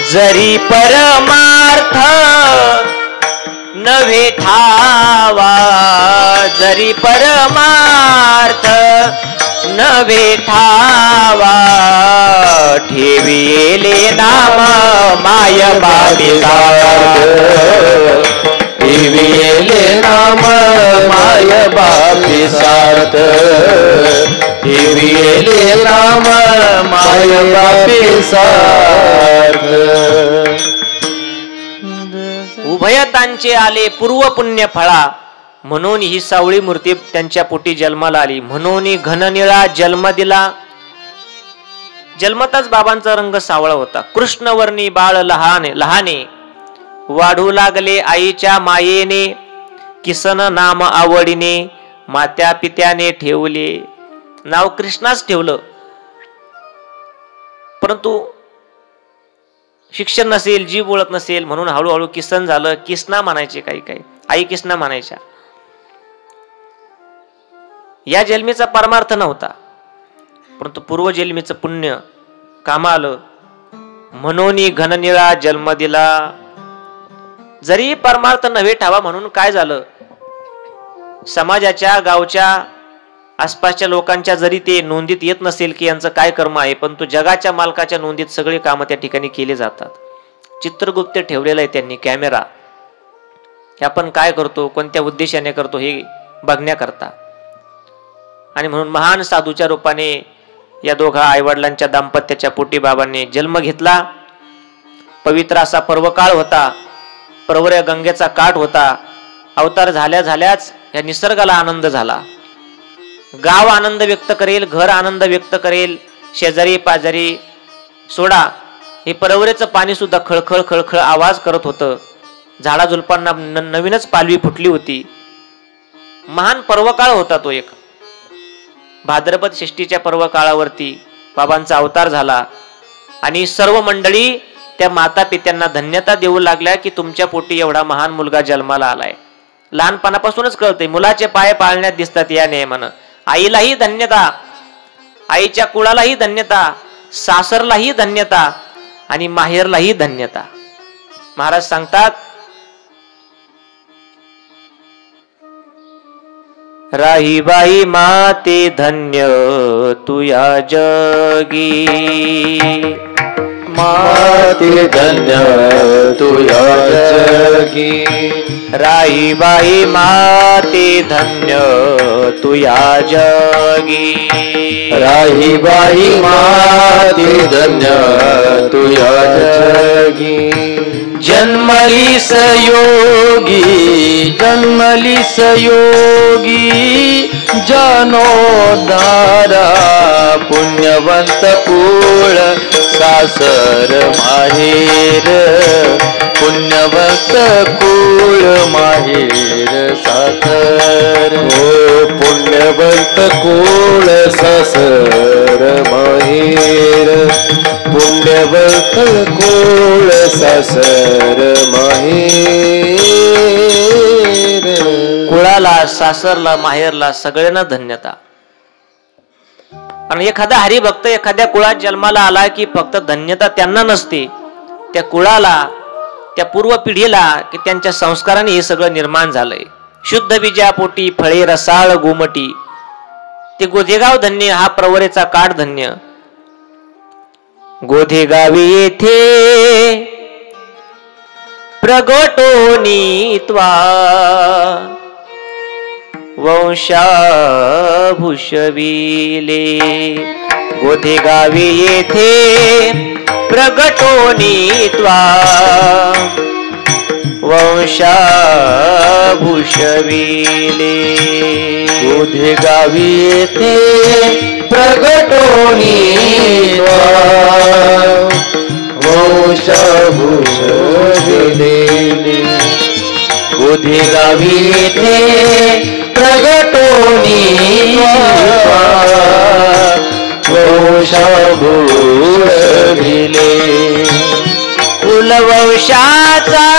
जरी परमार्थ नव्हे ठावा, जरी परमार्थ नव्हे ठावा, ठेविले नाम माय बापी सार्थ, ठेविले नाम माय बापी सार्थ, ठेविले नाम माय बापी सार्थ. उभयतांचे आले पूर्व पुण्य फळा, म्हणून ही सावळी मूर्ती त्यांच्या पोटी जन्माला आली. म्हणून घननिळा जन्म दिला. जन्मताच बाबांचा रंग सावळा होता. कृष्णवर्णी बाळ लहाने वाढू लागले आईच्या मायेने, किसन नाम आवडीने मात्या पित्याने ठेवले. नाव कृष्णाच ठेवलं. परंतु शिक्षण नसेल, जीव ओळख नसेल म्हणून हळूहळू किसन झालं. किसना म्हणायचे काही काही, आई किसना म्हणायच्या. या जन्मीचा परमार्थ नव्हता, परंतु पूर्वजन्मीचं पुण्य कामा आलं म्हणून घननिळा जन्म दिला. जरी परमार्थ नव्हे ठावा म्हणून काय झालं, समाजाच्या, गावच्या, आसपासच्या लोकांच्या जरी ते नोंदीत येत नसेल की यांचं काय कर्म आहे, परंतु जगाच्या मालकाच्या नोंदीत सगळे कामं त्या ठिकाणी केले जातात. चित्रगुप्त ठेवलेलं आहे त्यांनी कॅमेरा. हे आपण काय करतो, कोणत्या उद्देशाने करतो हे बघण्याकरता. आणि म्हणून महान साधूच्या रूपाने या दोघा आईवडिलांच्या दाम्पत्याच्या पोटी बाबांनी जन्म घेतला. पवित्र असा पर्वकाळ होता, प्रवऱ्य गंगेचा काठ होता. अवतार झाल्या झाल्याच या निसर्गाला आनंद झाला. गाव आनंद व्यक्त करेल, घर आनंद व्यक्त करेल, शेजारी पाजारी सोडा, हे परवरेचं पाणी सुद्धा खळखळ खळखळ आवाज करत होतं. झाडा झुलपांना नवीनच पालवी फुटली होती. महान पर्वकाळ होता तो एक. भाद्रपद षष्टीच्या पर्वकाळावरती बाबांचा अवतार झाला आणि सर्व मंडळी त्या माता पित्यांना धन्यता देऊ लागल्या की तुमच्या पोटी एवढा महान मुलगा जन्माला आलाय. लहानपणापासूनच कळते, मुलाचे पाय पाळण्यात दिसतात या नियमानं. आईलाही धन्यता, आईच्या कुळालाही धन्यता, सासरलाही धन्यता आणि माहेरलाही धन्यता. महाराज सांगतात, राही बाई माते धन्य तुया जगी, माते धन्य तुया जगी. राही बाई माते धन्य तुया जगी. राही बाई माते धन्य तुया जगी. जन्मलीस योगी, जन्मलीस योगी, जानोदारा पुण्यवंत कुळ सासर माहेर. पुण्यवंत कुळ माहेर सासर. हो पुण्यवंत कुळ सासर माहेर. पुण्यवंत कुळ सासर माहेर. कुळाला, सासरला, माहेरला सगळ्यांना धन्यता. आणि एखादा हरिभक्त एखाद्या कुळात जन्माला आला की फक्त धन्यता त्यांना नसते, त्या कुळाला, त्या पूर्व पिढीला, की त्यांच्या संस्काराने हे सगळं निर्माण झालंय. शुद्ध बीजापोटी फळे रसाळ गोमटी. ते गोधेगाव धन्य, हा प्रवरेचा काठ धन्य. गोधेगावी येथे प्रगटोनी त्वा वंशाभूषविले. गोधेगावी येथे प्रगटोनी त्वा वंशाभूषविले. गोधेगावी येथे प्रगटोनी वंशाभूषविले. गोधेगावी येथे प्रगटोनी वंशाभूषविले. कुलवंशाचा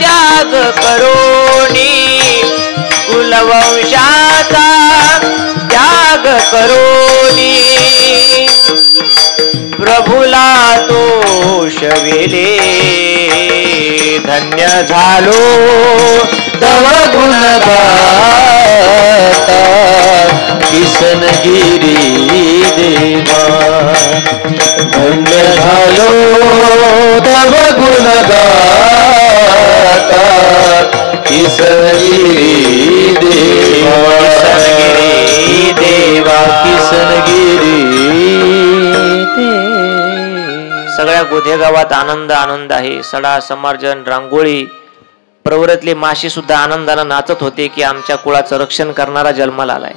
त्याग करोनी, कुलवंशाचा त्याग करोनी, प्रभुला तोषविले. धन्य झालो तव गुण गाता किसनगिरी देवा. धन्य झालो तव गुण गाता किसनगिरी देवा. किसनगिरी देवा, किसनगिरी. सगळ्या गोधेगावात आनंद आनंद आहे. सडा, समार्जन, रांगोळी, प्रवरतले माशी सुद्धा आनंदानं नाचत होते की आमच्या कुळाचं रक्षण करणारा जन्माला आलाय.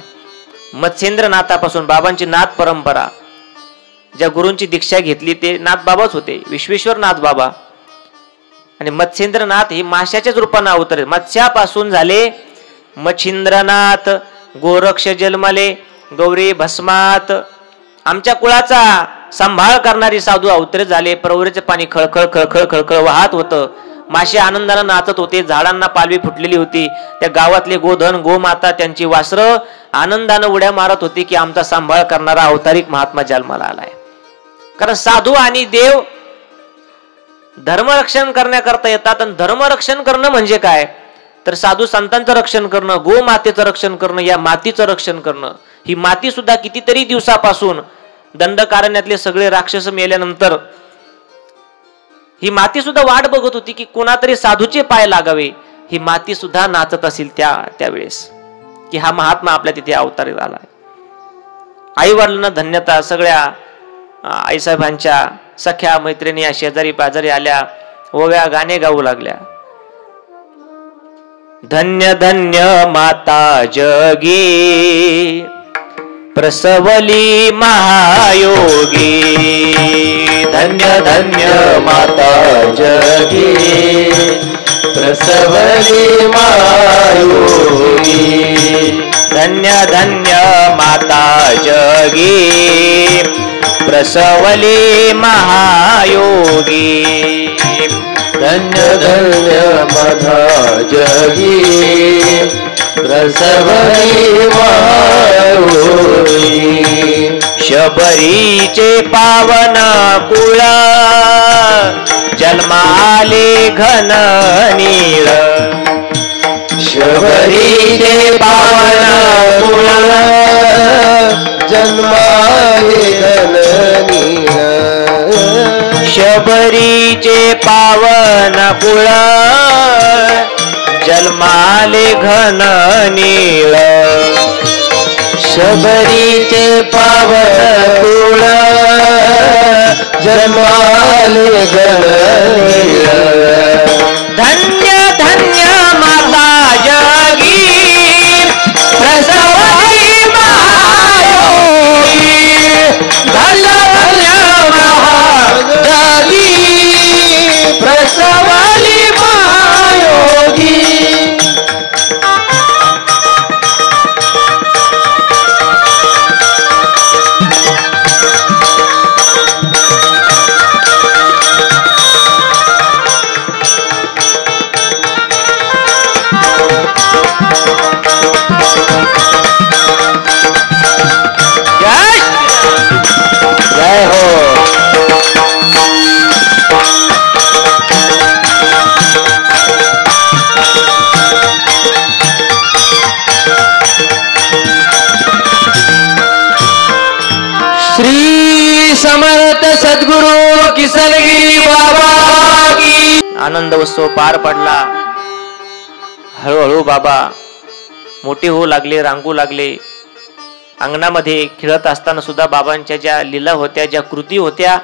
मत्स्येंद्र नाथापासून बाबांची नाथ परंपरा, ज्या गुरूंची दीक्षा घेतली ते नाथ बाबाच होते, विश्वेश्वर नाथ बाबा. आणि मत्स्येंद्रनाथ हे माशाच्याच रूपानं अवतरले. मत्स्यापासून झाले मच्छिंद्रनाथ. गोरक्ष जन्मले गौरी भस्मात. आमच्या कुळाचा सांभाळ करणारी साधू अवतरित झाले. प्रवरेचे पाणी खळखळ खळखळ खळखळ वाहत होतं. मासे आनंदानं नाचत होते. झाडांना पालवी फुटलेली होती. त्या गावातले गोधन गोमाता त्यांची वासरं आनंदानं उड्या मारत होती की आमचा सांभाळ करणारा अवतारिक महात्मा जन्माला आलाय. कारण साधू आणि देव धर्मरक्षण करण्याकरता येतात. आणि धर्मरक्षण करणं म्हणजे काय तर साधू संतांचं रक्षण करणं, गोमातेचं रक्षण करणं, या मातीचं रक्षण करणं. ही माती सुद्धा कितीतरी दिवसापासून दंडकारण्यातले सगळे राक्षस मेल्यानंतर ही माती सुद्धा वाट बघत होती की कोणातरी साधूचे पाय लागावे. ही माती सुद्धा नाचत असेल त्यावेळेस की हा महात्मा आपल्या तिथे अवतारित आला. आई वडिलांना धन्यता. सगळ्या आईसाहेबांच्या सख्या मैत्रिणी शेजारी पाजारी आल्या, ओव्या गाणे गाऊ लागल्या. धन्य धन्य माता जगी प्रसवली महायोगी. धन्य धन्य माता जगी प्रसवली महायोगी. धन्य धन्य माता जगी प्रसवली महायोगी. धन्य धन्य माता जगी प्रसवली महायोगी. शबरीचे पावन कुळ जन्माले घन नीळ. शबरीचे पावन कुळ जन्माले घन नीळ. शबरीचे पावन कुळ जन्माले घन नीळ. शबरीचे पावन कुळ जन्माले घन नीळ. धन्य धन्य माता जगी प्रसवली महायोगी. धन्य धन्य माता जगी प्रसवली महायोगी. जय हो. श्री समर्थ सद्गुरु किसनगिरी बाबा की. आनंद उत्सव पार पडला. हळूहळू बाबा मोठे होऊ लागले, रांगू लागले. अंगणामध्ये खेळत असताना सुद्धा बाबांच्या ज्या लीला होत्या, ज्या कृती होत्या,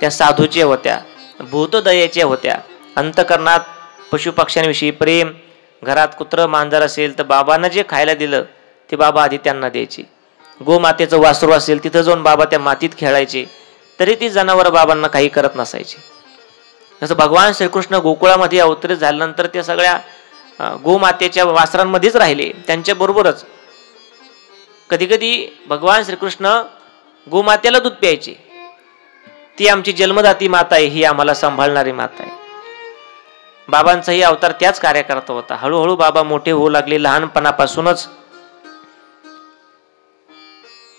त्या साधूच्या होत्या, भूतदयेच्या होत्या. अंतकरणात पशुपक्ष्यांविषयी प्रेम. घरात कुत्रं मांजर असेल तर बाबांना जे खायला दिलं ते बाबा आधी त्यांना द्यायचे. गोमातेचं वासरू असेल तिथं जाऊन बाबा त्या मातीत खेळायचे, तरी ती जनावर बाबांना काही करत नसायचे. जसं भगवान श्रीकृष्ण गोकुळामध्ये अवतरित झाल्यानंतर ते सगळ्या गोमातेच्या वासरांमध्येच राहिले, त्यांच्या बरोबरच. कधी कधी भगवान श्रीकृष्ण गोमातेला दूध प्यायचे. ती आमची जन्मदाती माता आहे, ही आम्हाला सांभाळणारी माता आहे. बाबांचाही अवतार त्याच कार्याकरता होता. हळूहळू बाबा मोठे होऊ लागले. लहानपणापासूनच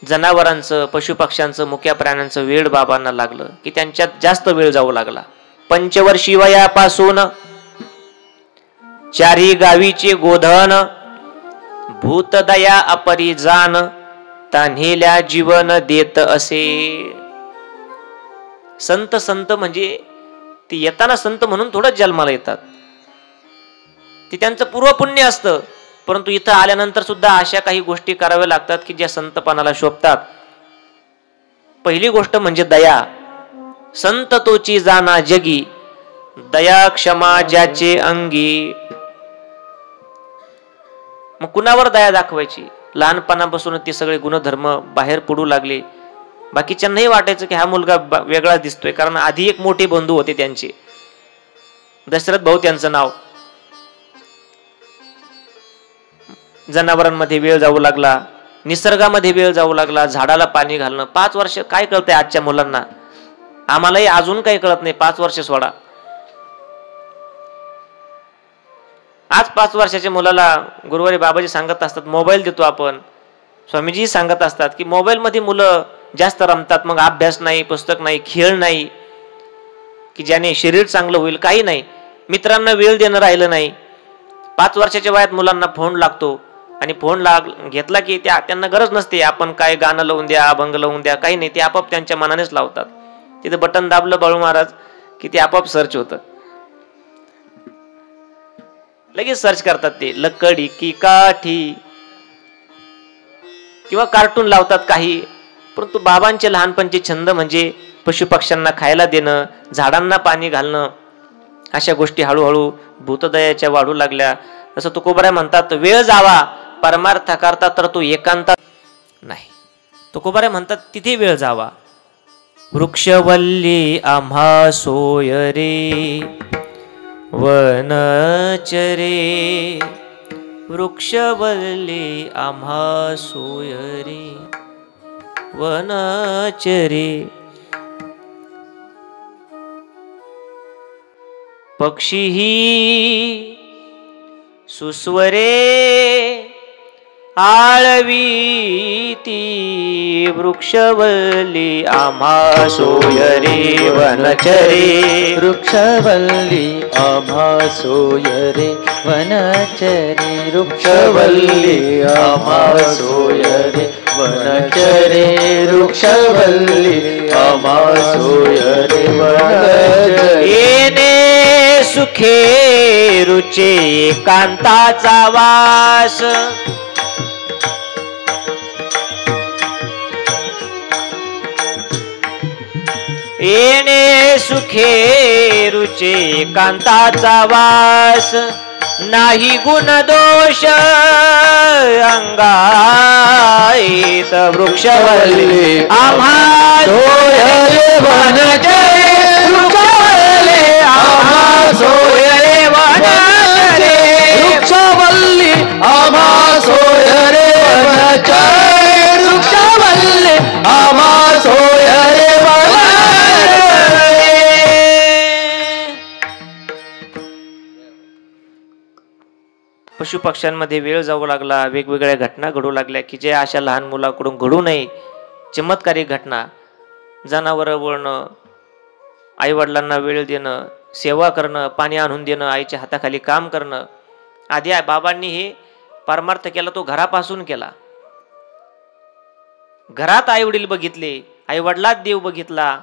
जनावरांचं, पशुपक्ष्यांचं, मुक्या प्राण्यांचं वेळ बाबांना लागलं की त्यांच्यात जास्त वेळ जाऊ लागला. पंचवर्षी वयापासून चारी गावीचे गोधन भूतदया अपरिजान तान्हेल्या जीवन देत असे. संत संत म्हणजे ते येताना संत म्हणून थोडंच जन्माला येतात, ते त्यांचं पूर्वपुण्य असतं. परंतु इथं आल्यानंतर सुद्धा अशा काही गोष्टी कराव्या लागतात की ज्या संतपणाला शोभतात. पहिली गोष्ट म्हणजे दया. संत तोची जाना जगी, दया क्षमा ज्याचे अंगी. मग कुणावर दया दाखवायची? लहानपणापासून ते सगळे गुणधर्म बाहेर पडू लागले. बाकीच्यांनाही वाटायचं की हा मुलगा वेगळा दिसतोय, कारण आधी एक मोठे बंधू होते त्यांचे, दशरथ भाऊ त्यांचं नाव. जनावरांमध्ये वेळ जाऊ लागला. निसर्गामध्ये वेळ जाऊ लागला, झाडाला पाणी घालणं. 5 वर्ष काय कळतंय आजच्या मुलांना? आम्हालाही अजून काही कळत नाही. 5 वर्ष सोडा. आज 5 वर्षाच्या मुलाला गुरुवारी बाबाजी सांगत असतात मोबाईल देतो आपण. स्वामीजी सांगत असतात की मोबाईलमध्ये मुलं जास्त रमतात, मग अभ्यास नाही, पुस्तक नाही, खेळ नाही, की ज्याने शरीर चांगलं होईल, काही नाही. मित्रांना वेळ देणं राहिलं नाही. 5 वर्षाच्या वयात मुलांना फोन लागतो आणि फोन घेतला की त्यांना गरज नसते आपण काय गाणं लावून द्या, अभंग लावून द्या, काही नाही. ते आपोआप त्यांच्या मनानेच लावतात. तिथे बटन दाबलं बाळू महाराज की ते आपोआप सर्च होतं. लगेच सर्च करतात ते लकडी की काठी किंवा कार्टून लावतात काही. परंतु बाबांचे लहानपणचे छंद म्हणजे पशुपक्ष्यांना खायला देणं, झाडांना पाणी घालणं, अशा गोष्टी हळूहळू भूतदयाच्या वाढू लागल्या. जसं तुकोबाराय म्हणतात वेळ जावा परमार्थ करता तर तो एकांतात नाही. तुकोबाराय म्हणतात तिथे वेळ जावा. वृक्षवल्ली आम्हा सोय रे वनचरे, वृक्षवल्ली आम्हा सोय रे वनचरे. पक्षीही सुस्वरे आळवीती, वृक्षवल्ली आम्हा सोय रे वनचरे. वृक्षवल्ली आम्हा सोय रे वनचरे, वृक्षवल्ली आम्हा सोय रे वनचरे, वृक्षवल्ली आम्हा सोय रे वनचरे. येणे सुखे रुचे एकांताचा वास, येणे सुखे रुचे एकांताचा वास. नाही गुण दोष अंगाईत, वृक्षवल्ली आम्हा सोय रे वनचरे, वृक्षवल्ली आम्हा सोय रे वनचरे, वृक्षवल्ली आम्हा सोय रे वनचरे, वृक्षवल्ली आम्हा सोय रे वनचरे. पशुपक्ष्यांमध्ये वेळ जाऊ लागला, वेगवेगळ्या घटना घडू लागल्या की जे अशा लहान मुलाकडून घडू नये. चमत्कारी घटना, जनावरं वळणं, आईवडिलांना वेळ देणं, सेवा करणं, पाणी आणून देणं, आईच्या हाताखाली काम करणं. आधी बाबांनी हे परमार्थ केला तो घरापासून केला. घरात आई वडील बघितले, आई वडिलात देव बघितला,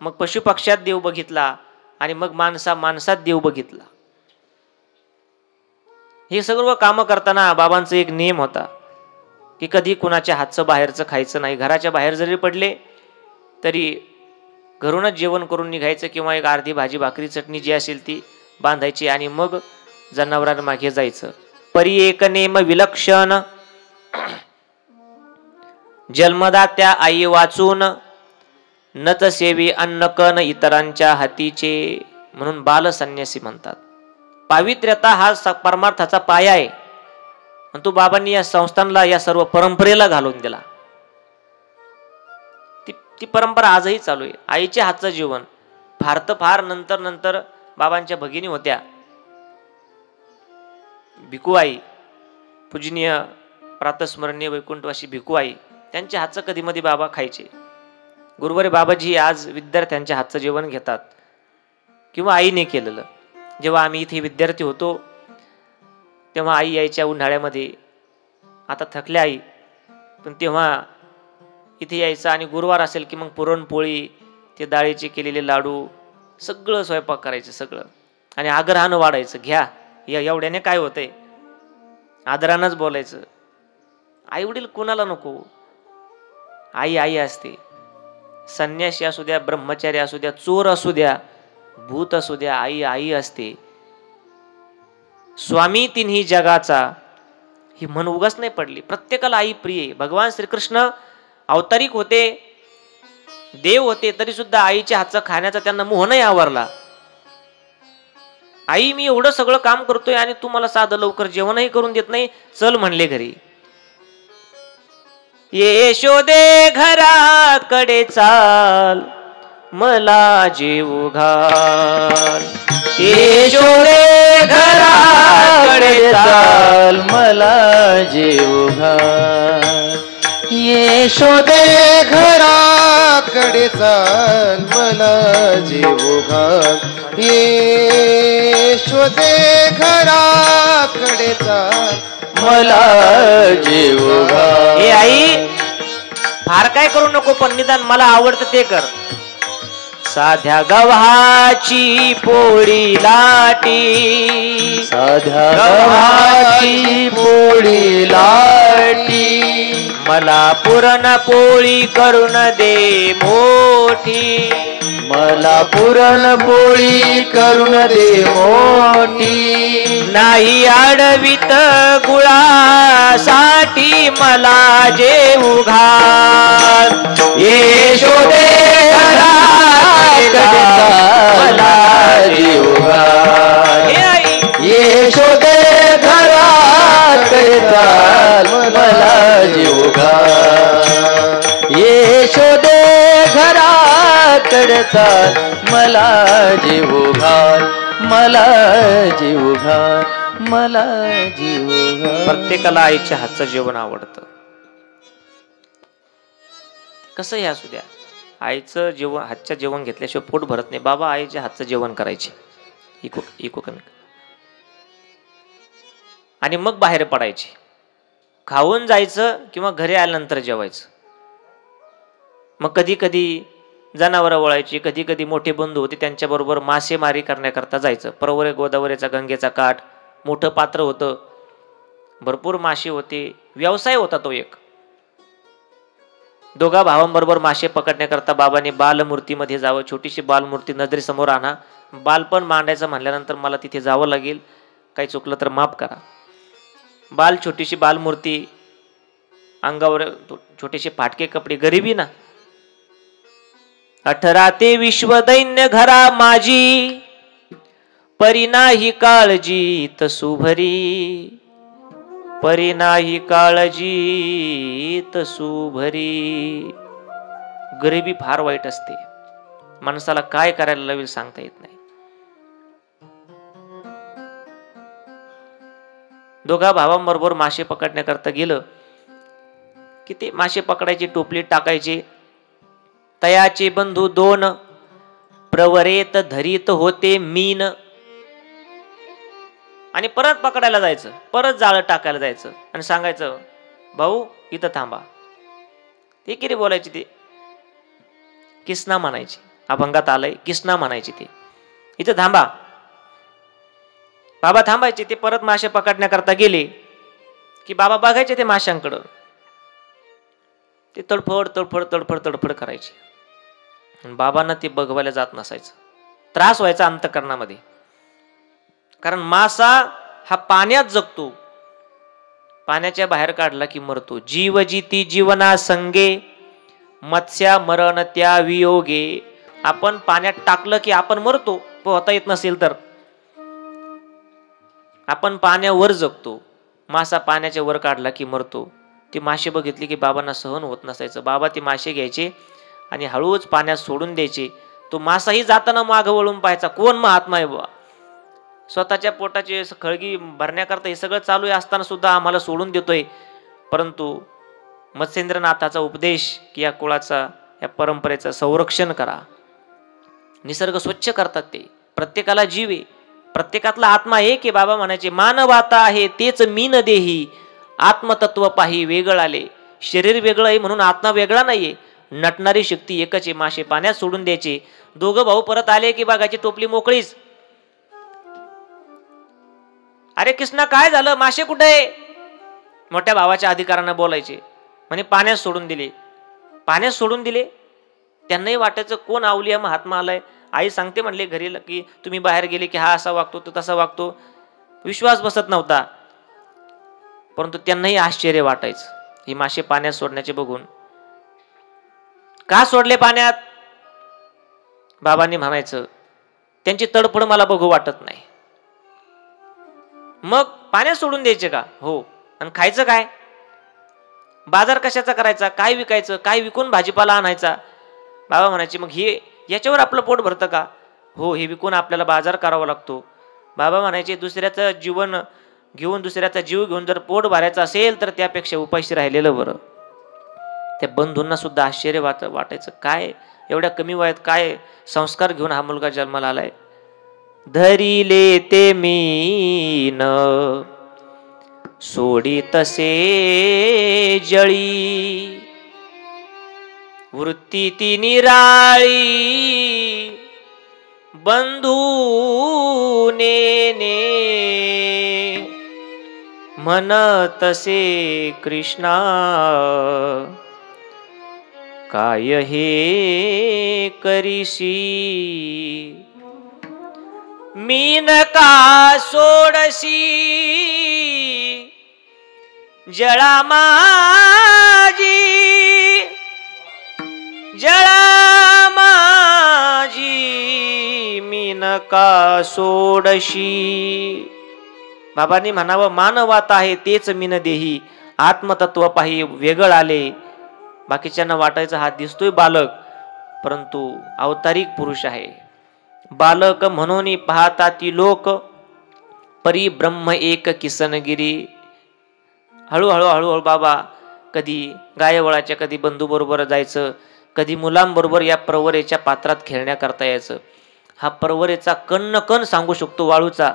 मग पशुपक्ष्यात देव बघितला आणि मग माणसात देव बघितला. हे सर्व कामं करताना बाबांचा एक नियम होता की कधी कुणाच्या हातचं बाहेरचं खायचं नाही. घराच्या बाहेर जरी पडले तरी घरूनच जेवण करून निघायचं किंवा एक अर्धी भाजी भाकरी चटणी जी असेल ती बांधायची आणि मग जनावरांमागे जायचं. परी एक नेम विलक्षण, जन्मदात्या आई वाचून, नतसेवी अन्नकन इतरांच्या हातीचे, म्हणून बाल संन्यासी म्हणतात. पावित्र्यता हा परमार्थाचा पाया आहे. तो बाबांनी या संस्थानला, या सर्व परंपरेला घालून दिला. ती परंपरा आजही चालू आहे. आईच्या हातचं जीवन फार तर फार नंतर बाबांच्या भगिनी होत्या भिकू आई, पूजनीय प्रातस्मरणीय वैकुंठवासी भिकू आई, त्यांच्या हातचं कधी मध्ये बाबा खायचे. गुरुवारी बाबाजी आज विद्यार्थ्यांच्या हातचं जेवण घेतात किंवा आईने केलेलं. जेव्हा आम्ही इथे विद्यार्थी होतो तेव्हा आई यायच्या उन्हाळ्यामध्ये. आता थकल्या आई, पण तेव्हा इथे यायचं आणि गुरुवार असेल की मग पुरणपोळी, ते डाळीचे केलेले लाडू, सगळं स्वयंपाक करायचं सगळं. आणि आग्रहानं वाढायचं, घ्या, एवढ्याने काय होतंय, आदरानंच बोलायचं. आई वडील कोणाला नको, आई आई असते. संन्यासी असू द्या, ब्रह्मचारी असू द्या, चोर असू द्या, भूत असू द्या, आई आई असते. स्वामी तिन्ही जगाचा, ही म्हण उगाच नाही पडली. प्रत्येकाला आई प्रिय. भगवान श्रीकृष्ण अवतारिक होते, देव होते, तरी सुद्धा आईच्या हातचा खाण्याचा त्यांना मोह नाही आवरला. आई, मी एवढं सगळं काम करतोय आणि तू मला साधं लवकर जेवणही करून देत नाही, चल म्हणले घरी. यशोदे घराकडे चाल मला जीव घाल. यशोदे घराकडे चाल मला जीव घाल. यशोदे घराकडे चाल मला जीव घाल. यशोदे घराकडे चाल मला जीव घाल. हे आई फार काय करू नको, पण निदान मला आवडतं ते कर. साध्या गव्हाची पोळी लाटी, साध्या गव्हाची पोळी लाटी, मला पुरणपोळी करून दे मोठी. मला पुरणपोळी करून दे मोठी. नाही आडवीत गुळासाठी मला जेवू घाल. यशोदे घराकडे चाल मला जीव घाल. यशोदे घराकडे चाल मला जीव घाल. यशोदे घराकडे चाल मला जीव घाल. मला जीव घाल. मला जीव घाल. प्रत्येकाला आईच्या हातचं जेवण आवडतं. कसंही असू द्या, आईचं जेवण, हातचं जेवण घेतल्याशिवाय पोट भरत नाही. बाबा आईच्या हातचं जेवण करायचे, इको कमी, आणि मग बाहेर पडायचे. खाऊन जायचं किंवा घरी आल्यानंतर जेवायचं. मग कधी कधी जनावरं वळायची, कधी कधी मोठे बंधू होते त्यांच्याबरोबर मासेमारी करण्याकरता जायचं. परवरे गोदावरीचा गंगेचा काठ, मोठं पात्र होतं, भरपूर मासे होते, व्यवसाय होता तो एक. दोघा भावांबरोबर मासे पकडण्याकरता बाबाने बालमूर्तीमध्ये जावं. छोटीशी बालमूर्ती नजरेसमोर आणा. बालपण मांडायचं म्हणल्यानंतर मला तिथे जावं लागेल, काही चुकलं तर माफ करा. छोटीशी बालमूर्ती, अंगावर छोटेसे फाटके कपडे, गरिबी ना. 18 ते विश्वदैन्य घरा माझी, परी नाही काळजी तसू भरी, परी नाही काळजी तसू भरी. गरिबी फार वाईट असते, माणसाला काय करायला लावेल सांगता येत नाही. दोघा भावांबरोबर मासे पकडण्याकरता गेलं की ते मासे पकडायची टोपलीत टाकायचे. तयाचे बंधू दोन, प्रवरेत धरीत होते मीन. आणि परत पकडायला जायचं, परत जाळं टाकायला जायचं आणि सांगायचं भाऊ इथं थांबा. ते किती बोलायचे, ते किसना म्हणायचे. अभंगात आलंय किसना म्हणायचे. ते इथं थांबा. बाबा थांबायचे. ते परत मासे पकडण्याकरता गेले की बाबा बघायचे ते माशांकडं. ते तडफड तडफड तडफड तडफड करायचे. बाबांना ते बघवायला जात नसायचं. त्रास व्हायचा अंतःकरणामध्ये. कारण मासा हा पाण्यात जगतो, पाण्याच्या बाहेर काढला की मरतो. जीव जिती जीवना संगे, मत्स्या मरण त्या वियोगे. आपण पाण्यात टाकलं की आपण मरतो, पोहता येत नसेल तर. आपण पाण्यावर जगतो, मासा पाण्याच्या वर काढला की मरतो. ती मासे बघितली की बाबांना सहन होत नसायचं. बाबा ती मासे घ्यायचे आणि हळूच पाण्यात सोडून द्यायचे. तो मासाही जाताना माग वळून पाहायचा, कोण महात्मा आहे बाबा. स्वतःच्या पोटाची खळगी भरण्याकरता हे सगळं चालू आहे असताना सुद्धा आम्हाला सोडून देतोय. परंतु मत्स्येंद्रनाथाचा उपदेश की या कुळाचा, या परंपरेचं संरक्षण करा. निसर्ग स्वच्छ करतात ते. प्रत्येकाला जीव आहे, प्रत्येकातला आत्मा एक आहे. बाबा म्हणायचे मानव आता आहे तेच मीन देही, आत्मतत्व पाही वेगळ आले. शरीर वेगळं आहे म्हणून आत्मा वेगळा नाहीये. नटणारी शक्ती एकच आहे. मासे पाण्यात सोडून द्यायचे. दोघं भाऊ परत आले की बागाची टोपली मोकळीच. अरे कृष्णा काय झालं, मासे कुठे आहे? मोठ्या भावाच्या अधिकारानं बोलायचे. म्हणे पाण्यात सोडून दिले. पाण्यात सोडून दिले. त्यांनाही वाटायचं कोण अवलिया महात्मा आलाय. आई सांगते म्हणले घरी की तुम्ही बाहेर गेले की हा असा वागतो, तो तसा वागतो. विश्वास बसत नव्हता. परंतु त्यांनाही आश्चर्य वाटायचं ही मासे पाण्यात सोडण्याचे बघून. का सोडले पाण्यात? बाबांनी म्हणायचं त्यांची तडफड मला बघू वाटत नाही. मग पाण्यात सोडून द्यायचे का? हो. आणि खायचं काय? बाजार कशाचा करायचा, काय विकायचं, काय विकून भाजीपाला आणायचा. बाबा म्हणायचे मग हे याच्यावर आपलं पोट भरतं का? हो, हे विकून आपल्याला बाजार करावा लागतो. बाबा म्हणायचे दुसऱ्याचं जीवन घेऊन, दुसऱ्याचा जीव घेऊन जर पोट भरायचं असेल तर त्यापेक्षा उपाशी राहिलेलं बरं. त्या बंधूंना सुद्धा आश्चर्य वाटायचं, काय एवढ्या कमी वयात काय संस्कार घेऊन हा मुलगा जन्माला आलाय. धरिले ते मीन सोडी तसे जळी, वृत्ती ती निराळी बंधू नेने, म्हणतसे कृष्णा काय हे करीशी, मीन का सोडशी जळा माझी, जळा माझी मीन का सोडशी. बाबांनी म्हणावं मानवात आहे तेच मीन देही, आत्मतत्व पाही वेगळ आले. बाकीच्यांना वाटायचं हा दिसतोय बालक, परंतु अवतारिक पुरुष आहे. बालक म्हणून पाहता ती लोक, परी ब्रह्म एक किसनगिरी. हळूहळू हळूहळू बाबा कधी गायवळाच्या, कधी बंधू बरोबर जायचं, कधी मुलांबरोबर या परवरेच्या पात्रात खेळण्याकरता यायचं. हा परवरेचा कण न कण सांगू शकतो वाळूचा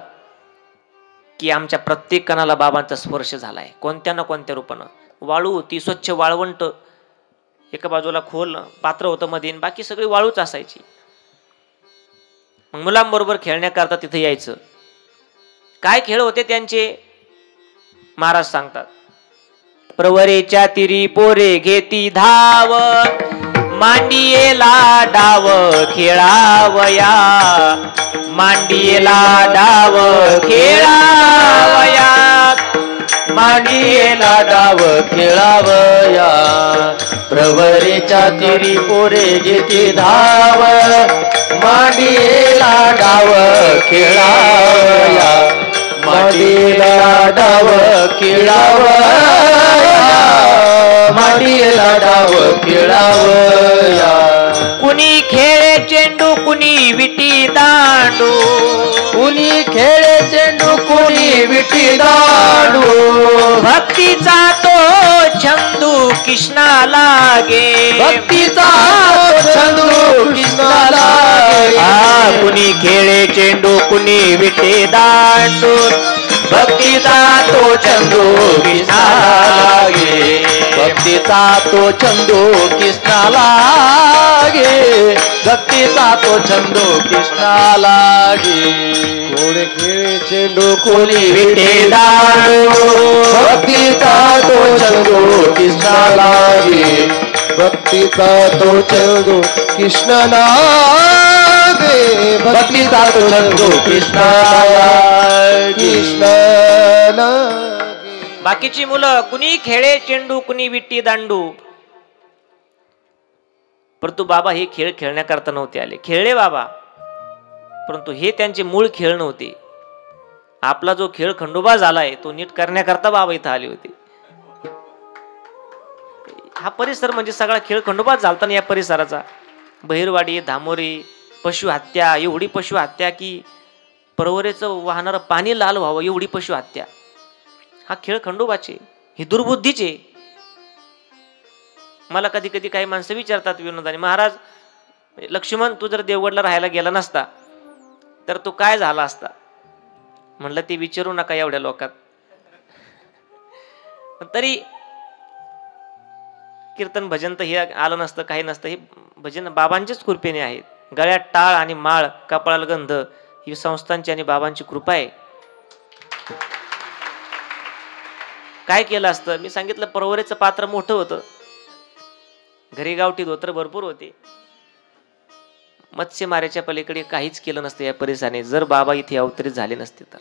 की आमच्या प्रत्येक कणाला बाबांचा स्पर्श झालाय कोणत्या ना कोणत्या रूपानं. वाळू होती, स्वच्छ वाळवंट, एका बाजूला खोल पात्र होतं मध्ये, बाकी सगळी वाळूच असायची. मग मुलांबरोबर खेळण्याकरता तिथे यायचं. काय खेळ होते त्यांचे महाराज सांगतात. प्रवरेच्या तिरी पोरे घेती धाव, मांडियेला डाव खेळावया, मांडियेला डाव खेळावया, मांडियेला डाव खेळावया. प्रवरेच्या तिरी पोरे घेती धाव, मांडियेला डाव खेळावया, मांडियेला डाव खेळावया, मांडियेला डाव खेळावया. कुणी खेळे चेंडू, कुणी विटी दांडू, कुणी खेळे चेंडू, कुणी विटी दांडू. भक्तीचा तो छंदू कृष्णा लागे, भक्तीचा छंदू कृष्णा लागे. कुणी खेळे चेंडू, कुणी विटे दांडू, भक्तीचा तो छंदू कृष्णा लागे, भक्तीचा तो छंदू कृष्णा लागे, भक्तीचा तो छंदू कृष्णा लागे. कोणी खेळे चेंडू, कोणी विटे दांडू, भक्तीचा तो छंदू कृष्णा लागे, भक्तीचा तो छंदू कृष्णा लागे, भक्तीचा तो छंदू कृष्णा कृष्णा लागे. बाकीची मुलं कुणी खेळे चेंडू, कुणी विटी दांडू, परंतु बाबा हे खेळ खेळण्याकरता नव्हते आले. खेळले बाबा, परंतु हे त्यांचे मूळ खेळ नव्हते. आपला जो खेळ खंडोबा झालाय तो नीट करण्याकरता बाबा इथं आले होते. हा परिसर म्हणजे सगळा खेळ खंडोबाच झालता ना या परिसराचा. बहिरवाडी, धामोरी, पशु हत्या, एवढी पशु हत्या की परवरेचं वाहणारं पाणी लाल व्हावं एवढी पशु हत्या. हा खेळ खंडोबाचे, ही दुर्बुद्धीचे. मला कधी कधी काही माणसं विचारतात विनोदाने, महाराज लक्ष्मण तू जर देवगडला राहायला गेला नसता तर तू काय झाला असता. म्हणलं ते विचारू नका एवढ्या लोकात. तरी कीर्तन भजन तर हे आलं नसतं, काही नसतं. हे भजन बाबांच्याच कृपेने आहेत. गळ्यात टाळ आणि माळ, कपाळाला गंध, ही संस्थांची आणि बाबांची कृपा आहे. काय केलं असतं, मी सांगितलं परवरेचं पात्र मोठं होतं, घरी गावठी धोतर भरपूर होते. मत्स्यमाऱ्याच्या पलीकडे काहीच केलं नसतं या परिसराने जर बाबा इथे अवतरित झाले नसते तर.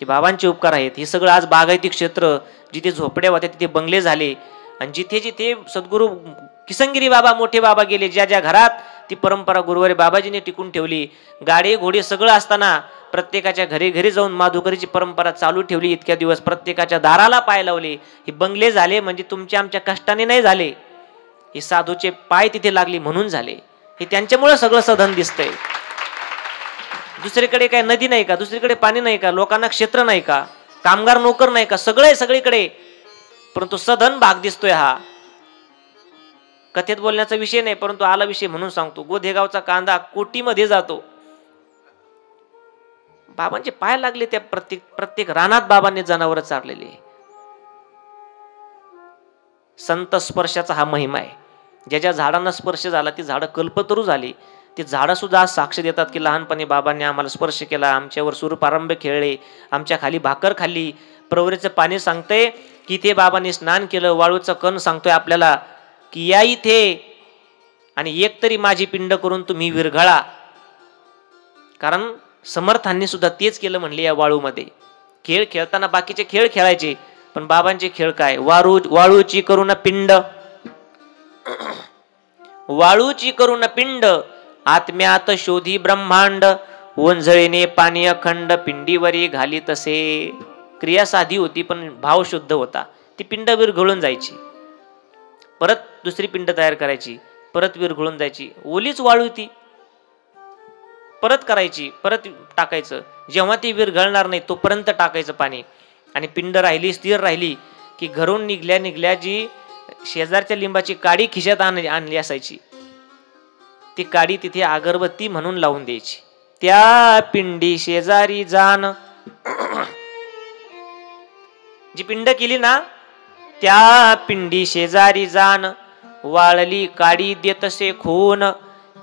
हे बाबांचे उपकार आहेत. हे सगळं आज बागायती क्षेत्र, जिथे झोपड्या होत्या तिथे बंगले झाले, आणि जिथे जिथे सद्गुरू किसनगिरी बाबा मोठे बाबा गेले, ज्या ज्या घरात ती परंपरा गुरुवारी बाबाजीने टिकून ठेवली. गाडी घोडे सगळं असताना प्रत्येकाच्या घरी घरी जाऊन माधुकरीची परंपरा चालू ठेवली इतक्या दिवस, प्रत्येकाच्या दाराला पाय लावले. हे बंगले झाले म्हणजे तुमच्या आमच्या कष्टाने नाही झाले, हे साधूचे पाय तिथे लागले म्हणून झाले. हे त्यांच्यामुळे सगळं सधन दिसतंय. दुसरीकडे काय नदी नाही का, दुसरीकडे पाणी नाही का, लोकांना क्षेत्र नाही का, कामगार नोकर नाही का, सगळे सगळीकडे, परंतु सधन भाग दिसतोय. हा कथेत बोलण्याचा विषय नाही, परंतु आला विषय म्हणून सांगतो. गोधेगावचा कांदा कोटीमध्ये जातो. बाबांचे पाय लागले त्या प्रत्येक रानात बाबांनी जनावर चारलेले. संत स्पर्शाचा हा महिमा आहे. ज्या ज्या झाडांना स्पर्श झाला ती झाडं कल्पतरू झाली. ती झाडं सुद्धा साक्ष देतात की लहानपणी बाबांनी आम्हाला स्पर्श केला, आमच्यावर सूरपारंब्य खेळले, आमच्या खाली भाकर खाल्ली. प्रवरेचं पाणी सांगतंय की इथे बाबांनी स्नान केलं. वाळूचं कण सांगतोय आपल्याला की या इथे आणि एक तरी माझी पिंड करून तुम्ही विरघळा. कारण समर्थांनी सुद्धा तेच केलं म्हणले. या वाळूमध्ये खेळ खेळताना बाकीचे खेळ खेळायचे, पण बाबांचे खेळ काय? वाळूची करून पिंड, वाळूची करून पिंड, आत्म्यात शोधी ब्रह्मांड, ओंझळीने पाणी अखंड, पिंडीवरी घाली तसे. क्रिया साधी होती पण भाव शुद्ध होता. ती पिंड विरघळून जायची, परत दुसरी पिंड तयार करायची, परत विरघळून जायची. ओलीच वाळू ती परत करायची, परत टाकायचं. जेव्हा ती विरघळणार नाही तोपर्यंत टाकायचं पाणी. आणि पिंड राहिली, स्थिर राहिली की घरून निघल्या जी शेजारच्या लिंबाची काडी खिशात आणली असायची, ती काडी तिथे अगरबत्ती म्हणून लावून द्यायची. त्या पिंडी शेजारी जाण, जी पिंड केली ना त्या पिंडी शेजारी जाण, वाळली काडी देतसे खून,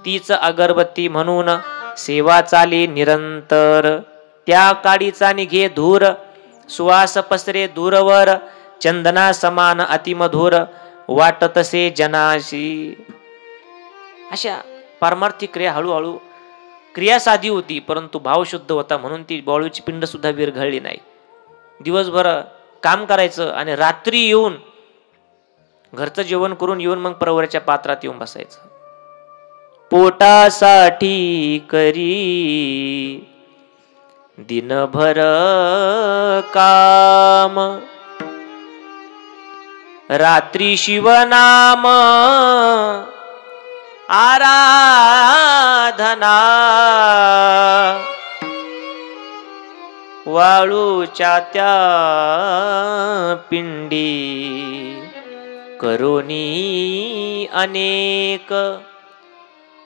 तीच अगरबत्ती म्हणून सेवा चाली निरंतर. त्या काडीचा निघे धूर, सुवास पसरे दूरवर, चंदना समान अतिमधुर, वाटतसे जनाशी. अशा पारमार्थिक क्रिया हळूहळू, क्रिया साधी होती परंतु भाव शुद्ध होता म्हणून ती वाळूची पिंड सुद्धा विरघळली नाही. दिवसभर काम करायचं आणि रात्री येऊन घरचं जेवण करून येऊन मग प्रवराच्या पात्रात येऊन बसायचं. पोटासाठी करी दिनभर काम, रात्री शिवनाम आराधना, वाळूच्या त्या पिंडी करोनी अनेक,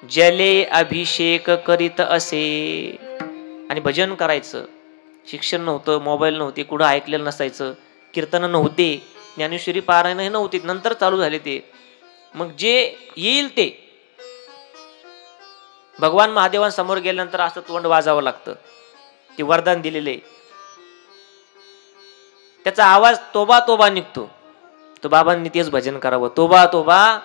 जले अभिषेक करीत असे. आणि भजन करायचं. शिक्षण नव्हतं, मोबाईल नव्हते, कुठं ऐकलेलं नसायचं, कीर्तन नव्हते, ज्ञानेश्वरी पारायण हे नव्हते, नंतर चालू झाले ते. मग जे येईल ते भगवान महादेवांसमोर गेल्यानंतर असं तोंड वाजावं लागतं. ते वरदान दिलेले, त्याचा आवाज तोबा तोबा निघतो. तो बाबांनी तेच भजन करावं, तोबा तोबा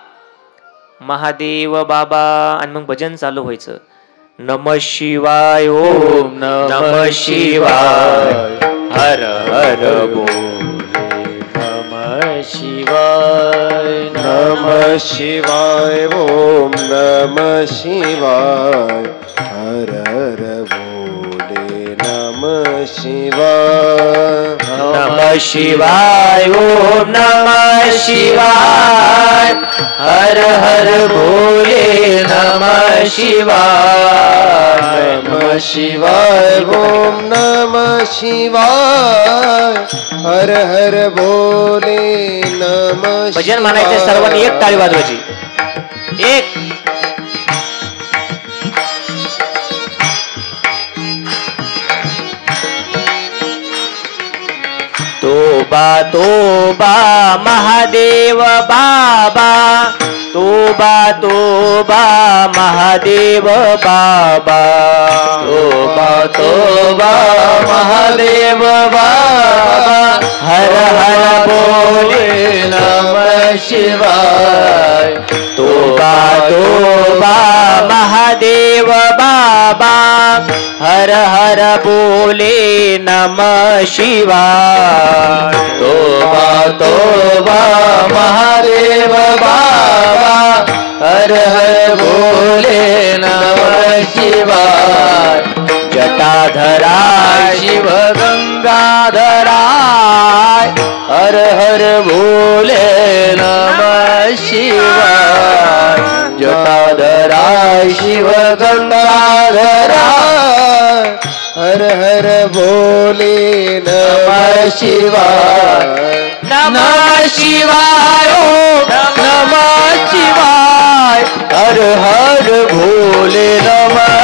महादेव बाबा. आणि मग भजन चालू व्हायचं. नम शिवाय ओम नम शिवाय, हर हर बोले नम शिवाय, नम शिवाय ओम नम शिवाय, हर हर बोले नम शिवाय. नम शिवाय ओम नम शिवाय, हर हर बोले नम शिवाय. नम शिवाय ओम नम शिवाय, हर हर बोले नम. भजन म्हणायचे सर्वांनी, एक टाळी वाजवायची. एक तोबा तोबा महादेव बाबा, तोबा तोबा महादेव बाबा, तोबा तोबा महादेव बाबा, हर हर बोले नम शिवाय. तोबा तोबा महादेव बाबा, हर हर बोले नम शिवाय. तोबा तोबा महादेव बाबा, हर हर बोले नम शिवाय. जटाधरा गंगाधराय हर हर भोले नमः शिवाय जटाधराय शिव गंगाधराय हर हर भोले नमः शिवाय नमः शिवाय ओम नमः शिवाय हर हर भोले नमः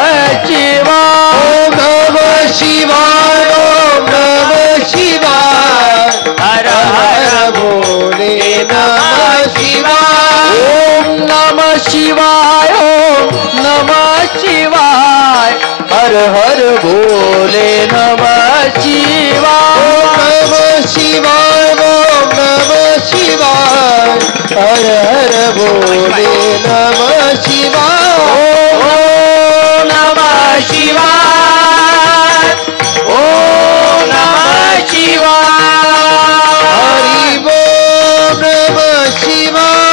शिवाय नमः शिवाय ओम नमः शिवाय हर हर भोले नमः शिवाय ओम नमः शिवाय ओम नमः शिवाय हर हर भोले नमः शिवाय नमः शिवाय ओम नमः शिवाय हर हर भोले नमः शिवाय ओम नमः शिवाय ओम नमः शिवाय हरि बोल नमः शिवाय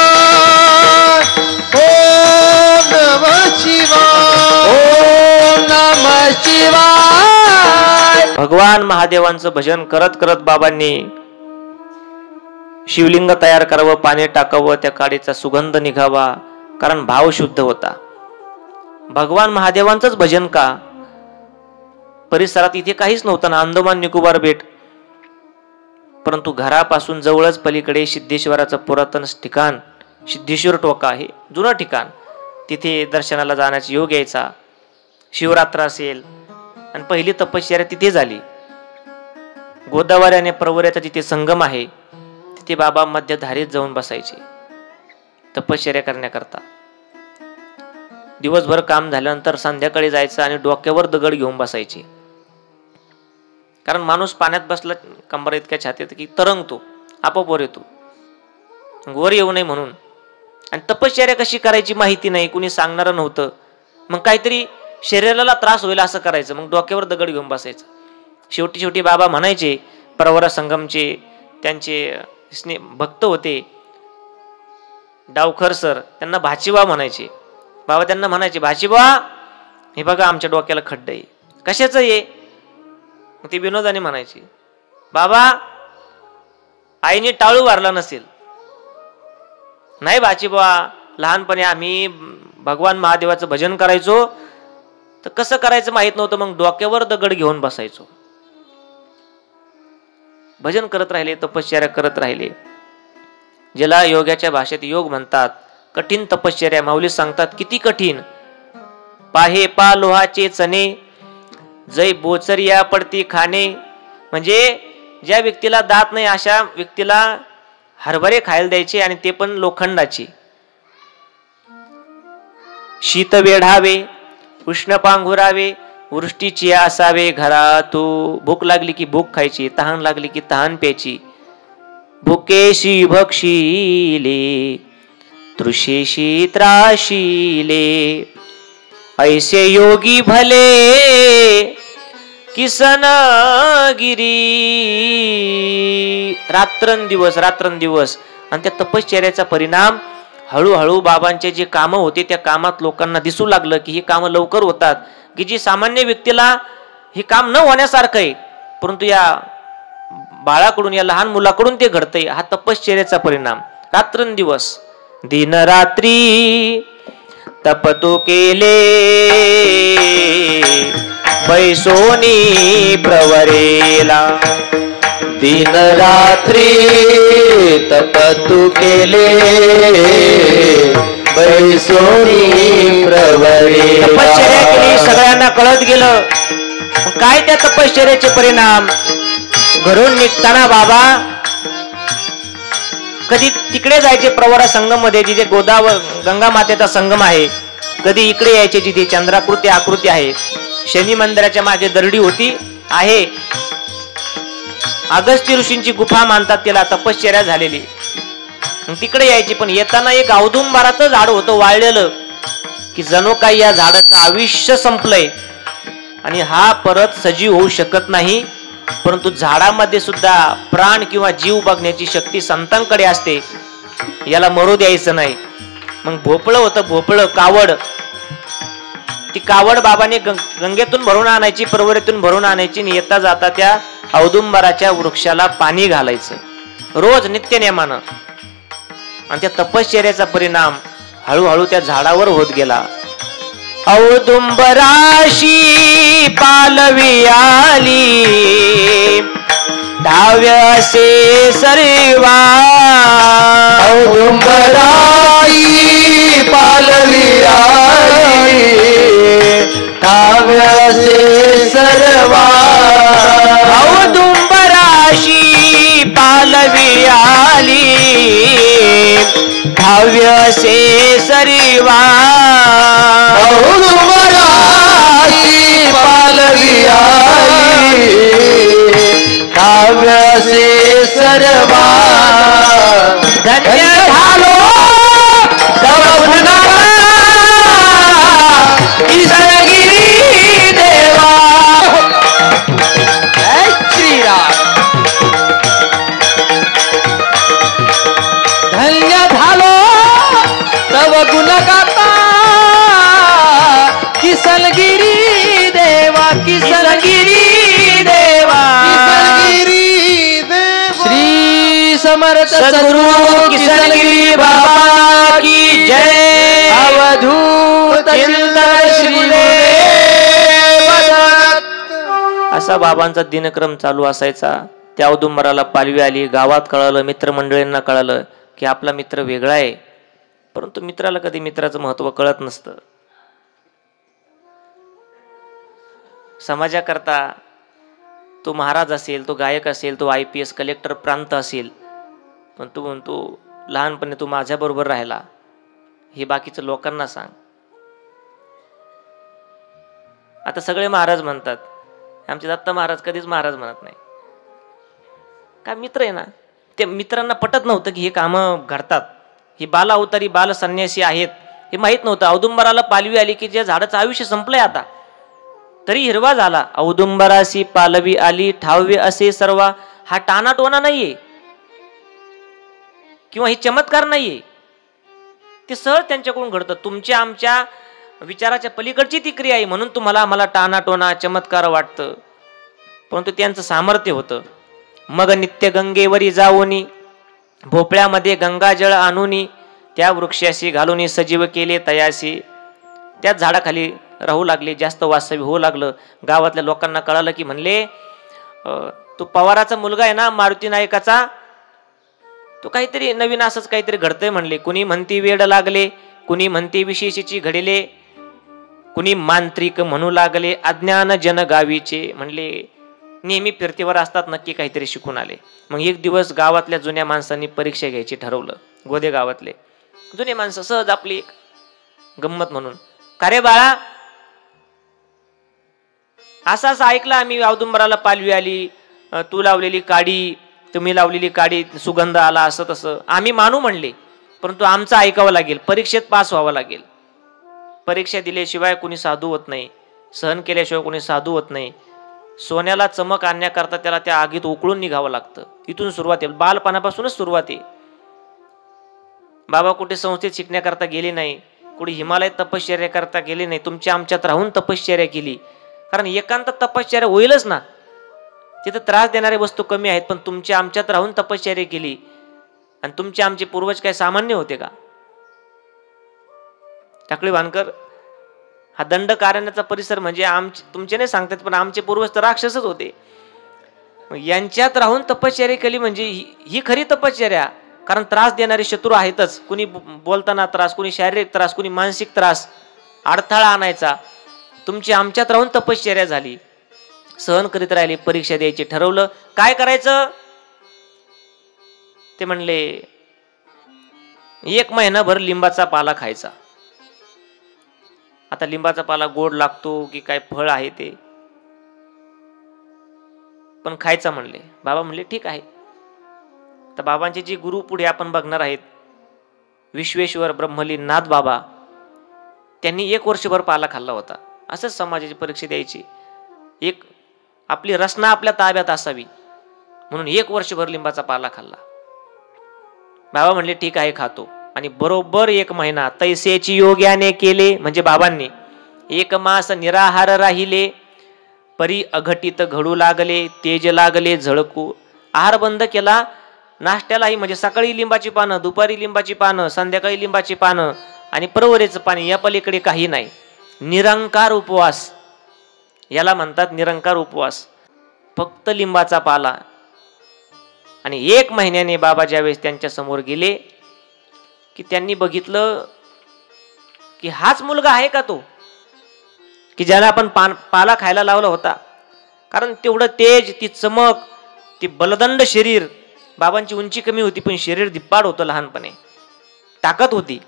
ओम नमः शिवाय ओम नमः शिवाय। भगवान महादेवांचं भजन करत करत बाबांनी शिवलिंग तयार करावं, पाणी टाकावं, त्या काडीचा सुगंध निघावा, कारण भाव शुद्ध होता. भगवान महादेवांचंच भजन का? परिसरात इथे काहीच नव्हतं ना, अंदमान निकोबार बेट. परंतु घरापासून जवळच पलीकडे सिद्धेश्वराचं पुरातन ठिकाण सिद्धेश्वर टोका हे जुनं ठिकाण, तिथे दर्शनाला जाण्याचा योग यायचा. शिवरात्र असेल आणि पहिली तपश्चर्या तिथे झाली. गोदावरी आणि प्रवऱ्याचा तिथे संगम आहे, तिथे बाबा मध्यधारीत जाऊन बसायचे तपश्चर्या करण्याकरता. दिवसभर काम झाल्यानंतर संध्याकाळी जायचं आणि डोक्यावर दगड घेऊन बसायचे, कारण माणूस पाण्यात बसला कंबर इतक्या छातीत की तरंगतो, आपोआप वर येतो, वर येऊ नये म्हणून. आणि तपश्चर्या कशी करायची माहिती नाही, कुणी सांगणारं नव्हतं. मग काहीतरी शरीराला त्रास होईल असं करायचं, मग डोक्यावर दगड घेऊन बसायचं. शेवटी शेवटी बाबा म्हणायचे, प्रवरा संगमचे त्यांचे भक्त होते डावखर सर, त्यांना भाचीबा म्हणायचे. बाबा त्यांना म्हणायचे, भाचीबा हे बघा आमच्या डोक्याला खड्ड आहे. कशाचं ये? ते विनोदाने म्हणायचे, बाबा आईने टाळू वारला नसेल. नाही भाचीबा, लहानपणी आम्ही भगवान महादेवाचं भजन करायचो, तर कसं करायचं माहित नव्हतं, मग डोक्यावर दगड घेऊन बसायचो. भजन करत राहिले, तपश्चर्या करत राहिले. ज्याला योगाच्या भाषेत योग म्हणतात. कठीण तपश्चर्या माऊली सांगतात, किती कठीण. पाहे पा लोहाचे चणे जै बोचरिया पडती खाणे. म्हणजे ज्या व्यक्तीला दात नाही अशा व्यक्तीला हरभरे खायला द्यायचे, आणि ते पण लोखंडाचे. शीत वेढावे उष्ण पांघुरावे वृष्टीची असावे घरात. भूक लागली की भूक खायची, तहान लागली की तहान प्यायची. भुकेशी भक्षिले तृषेशी त्राशिले ऐसे योगी भले किसन गिरी. रात्रंदिवस रात्रंदिवस. आणि त्या तपश्चर्याचा परिणाम हळूहळू बाबांचे जे कामं होते त्या कामात लोकांना दिसू लागलं की ही कामं लवकर होतात, की जी सामान्य व्यक्तीला हे काम न होण्यासारखं आहे, परंतु या बाळाकडून, या लहान मुलाकडून ते घडतंय. हा तपश्चर्याचा परिणाम. रात्रंदिवस दिन रात्री तपतो केले बैसोनी प्रवरेला. दिन रात्री तपतु केले बैसोनी प्रवरेला. तपश्चर्या केली, सगळ्यांना कळत गेलं. काय त्या तपश्चर्याचे परिणाम? घरून निघताना बाबा कधी तिकडे जायचे प्रवरा संगम मध्ये, जिथे गोदावरी गंगा मातेचा संगम आहे. कधी इकडे यायचे जिथे चंद्राकृती आकृती आहे. शनी मंदिराच्या मागे दरडी होती आहे. अगस्त्य ऋषींची गुफा मानतात त्याला, तपश्चर्या झालेली. तिकडे यायची. पण येताना एक औदुंबराचं झाड होतं वाळलेलं, की जणू काही या झाडाचं आयुष्य संपलंय आणि हा परत सजीव होऊ शकत नाही. परंतु झाडामध्ये सुद्धा प्राण किंवा जीव बघण्याची शक्ती संतांकडे असते, याला मरू द्यायचं नाही. मग भोपळं होतं, भोपळं कावड. ती कावड बाबाने गंगेतून भरून आणायची, प्रवरेतून भरून आणायची. येता जाता त्या औदुंबराच्या वृक्षाला पाणी घालायचं रोज नित्यनेमानं. आणि त्या तपश्चर्याचा परिणाम हळूहळू त्या झाडावर होत गेला. औदुंबराशी पालवी आली धाव्यासे सर्वा. औदुंबराई पालवी आली धाव्यासे सर्वा. औदुंबराशी पालवी आली धाव्यसे सर्वा. औदुंबराई पालवी आली धाव्यासे सर्वा. धन्य झालो तव गुणगाता किसनगिरी देवा. जय श्रीराम. धन्य झालो तव गुणगाता किसनगिरी देवा. किसनगिरी देवा. श्री समर्थ सद्गुरु किसनगिरी बाबा की जय. अवधूत चिंतन श्री असा बाबांचा दिनक्रम चालू असायचा. त्या औदुंबराला पालवी आली. गावात कळालं, मित्रमंडळींना कळालं की आपला मित्र वेगळा आहे. परंतु मित्राला कधी मित्राचं महत्व कळत नसतं. समाजाकरता तो महाराज असेल, तो गायक असेल, तो IPS कलेक्टर प्रांत असेल, पण तू म्हणतो लहानपणी तू माझ्याबरोबर राहिला हे बाकीचं लोकांना सांग. आता सगळे महाराज म्हणतात, आमचे दत्त महाराज कधीच महाराज म्हणत नाही. काय मित्र आहे ना. ते मित्रांना पटत नव्हतं की हे कामं घडतात, ही बाल अवतारी बाल संन्यासी आहेत हे माहीत नव्हतं. औदुंबराला पालवी आली की ज्या झाडाचं आयुष्य संपलंय आता तरी हिरवा झाला. औदुंबरासी पालवी आली ठाव्य असे सर्वा. हा टानाटोना नाहीये किंवा हे चमत्कार नाहीये, ते सहज त्यांच्याकडून घडतं. तुमच्या आमच्या विचाराच्या पलीकडची ती क्रिया आहे म्हणून तुम्हाला आम्हाला टानाटोना चमत्कार वाटतं, परंतु त्यांचं सामर्थ्य होतं. मग नित्य गंगेवरी जाऊनी भोपळ्यामध्ये गंगाजळ आणूनी त्या वृक्षाशी घालून सजीव केले तयाशी. त्याच झाडाखाली राहू लागले. जास्त वास्तव्य होऊ लागलं. गावातल्या लोकांना कळालं की म्हणले तो पवाराचा मुलगा आहे ना मारुती नायकाचा, तो काहीतरी नवीन असंच काहीतरी घडतंय म्हणले. कुणी म्हणती वेड लागले, कुणी म्हणती विशेषीची घडिले, कुणी मांत्रिक म्हणू लागले अज्ञान जन गावीचे. म्हणले नेहमी फिरतीवर असतात, नक्की काहीतरी शिकून आले. मग एक दिवस गावातल्या जुन्या माणसांनी परीक्षा घ्यायची ठरवलं. गोदे गावातले जुने माणसं सहज आपली एक गंमत म्हणून, का रे बाळा असं असं ऐकलं आम्ही औदुंबराला पालवी आली, तू लावलेली काडी, तुम्ही लावलेली काडी सुगंध आला, असं तसं आम्ही मानू म्हणले, परंतु आमचं ऐकावं लागेल, परीक्षेत पास व्हावं लागेल. परीक्षा दिल्याशिवाय कोणी साधू होत नाही, सहन केल्याशिवाय कोणी साधू होत नाही. सोन्याला चमक आणण्याकरता त्याला त्या आगीत उकळून निघावं लागतं. इथून सुरुवात आहे, बालपणापासूनच सुरुवात आहे. बाबा कुठे संस्थेत शिकण्याकरता गेले नाही, कुठे हिमालयात तपश्चर्या करता गेले नाही, तुमच्या आमच्यात राहून तपश्चर्या केली. कारण एकांत तपश्चर्या होईलच ना, तिथं त्रास देणारे वस्तू कमी आहेत, पण तुमच्या आमच्यात राहून तपश्चर्या केली. आणि तुमचे आमचे पूर्वज काय सामान्य होते का? टाकळी वानकर हा दंडकारण्याचा परिसर म्हणजे तुमचे नाही सांगतात, पण आमचे पूर्वज तर राक्षसच होते. यांच्यात राहून तपश्चर्या केली म्हणजे ही खरी तपश्चर्या. कारण त्रास देणारे शत्रू आहेतच, कुणी बोलताना त्रास, कुणी शारीरिक त्रास, कुणी मानसिक त्रास, अडथळा आणायचा. तुमची आमच्यात राहून तपश्चर्या झाली, सहन करीत राहिले. परीक्षा द्यायची ठरवलं. काय करायचं ते म्हणले, 1 महिनाभर लिंबाचा पाला खायचा. आता लिंबाचा पाला गोड लागतो की काय फळ आहे ते, पण खायचा म्हणले. बाबा म्हणले ठीक आहे. तर बाबांचे जे गुरु पुढे आपण बघणार आहेत, विश्वेश्वर ब्रह्मलीन नाथ बाबा, त्यांनी 1 वर्षभर पाला खाल्ला होता. असंच समाजाची परीक्षा द्यायची, एक आपली रचना आपल्या ताब्यात असावी म्हणून 1 वर्षभर लिंबाचा पाला खाल्ला. बाबा म्हणले ठीक आहे खातो. आणि बरोबर 1 महिना तैसेची योग्याने केले, म्हणजे बाबांनी 1 मास निराहार राहिले. परी अघटित घडू लागले, तेज लागले झळकू. आहार बंद केला, नाश्त्यालाही म्हणजे सकाळी लिंबाची पानं, दुपारी लिंबाची पानं, संध्याकाळी लिंबाची पानं आणि परवरेचं पाणी, या पलीकडे काही नाही. निरंकार उपवास याला म्हणतात, निरंकार उपवास. फक्त लिंबाचा पाला. आणि 1 महिन्याने बाबा ज्यावेळेस त्यांच्या समोर गेले की त्यांनी बघितलं की हाच मुलगा आहे का तो की ज्याला आपण पाला खायला लावला होता. कारण तेवढं तेज, ती चमक, ती बलदंड शरीर. बाबांची उंची कमी होती पण शरीर धिप्पाड होतं, लहानपणे ताकद होती.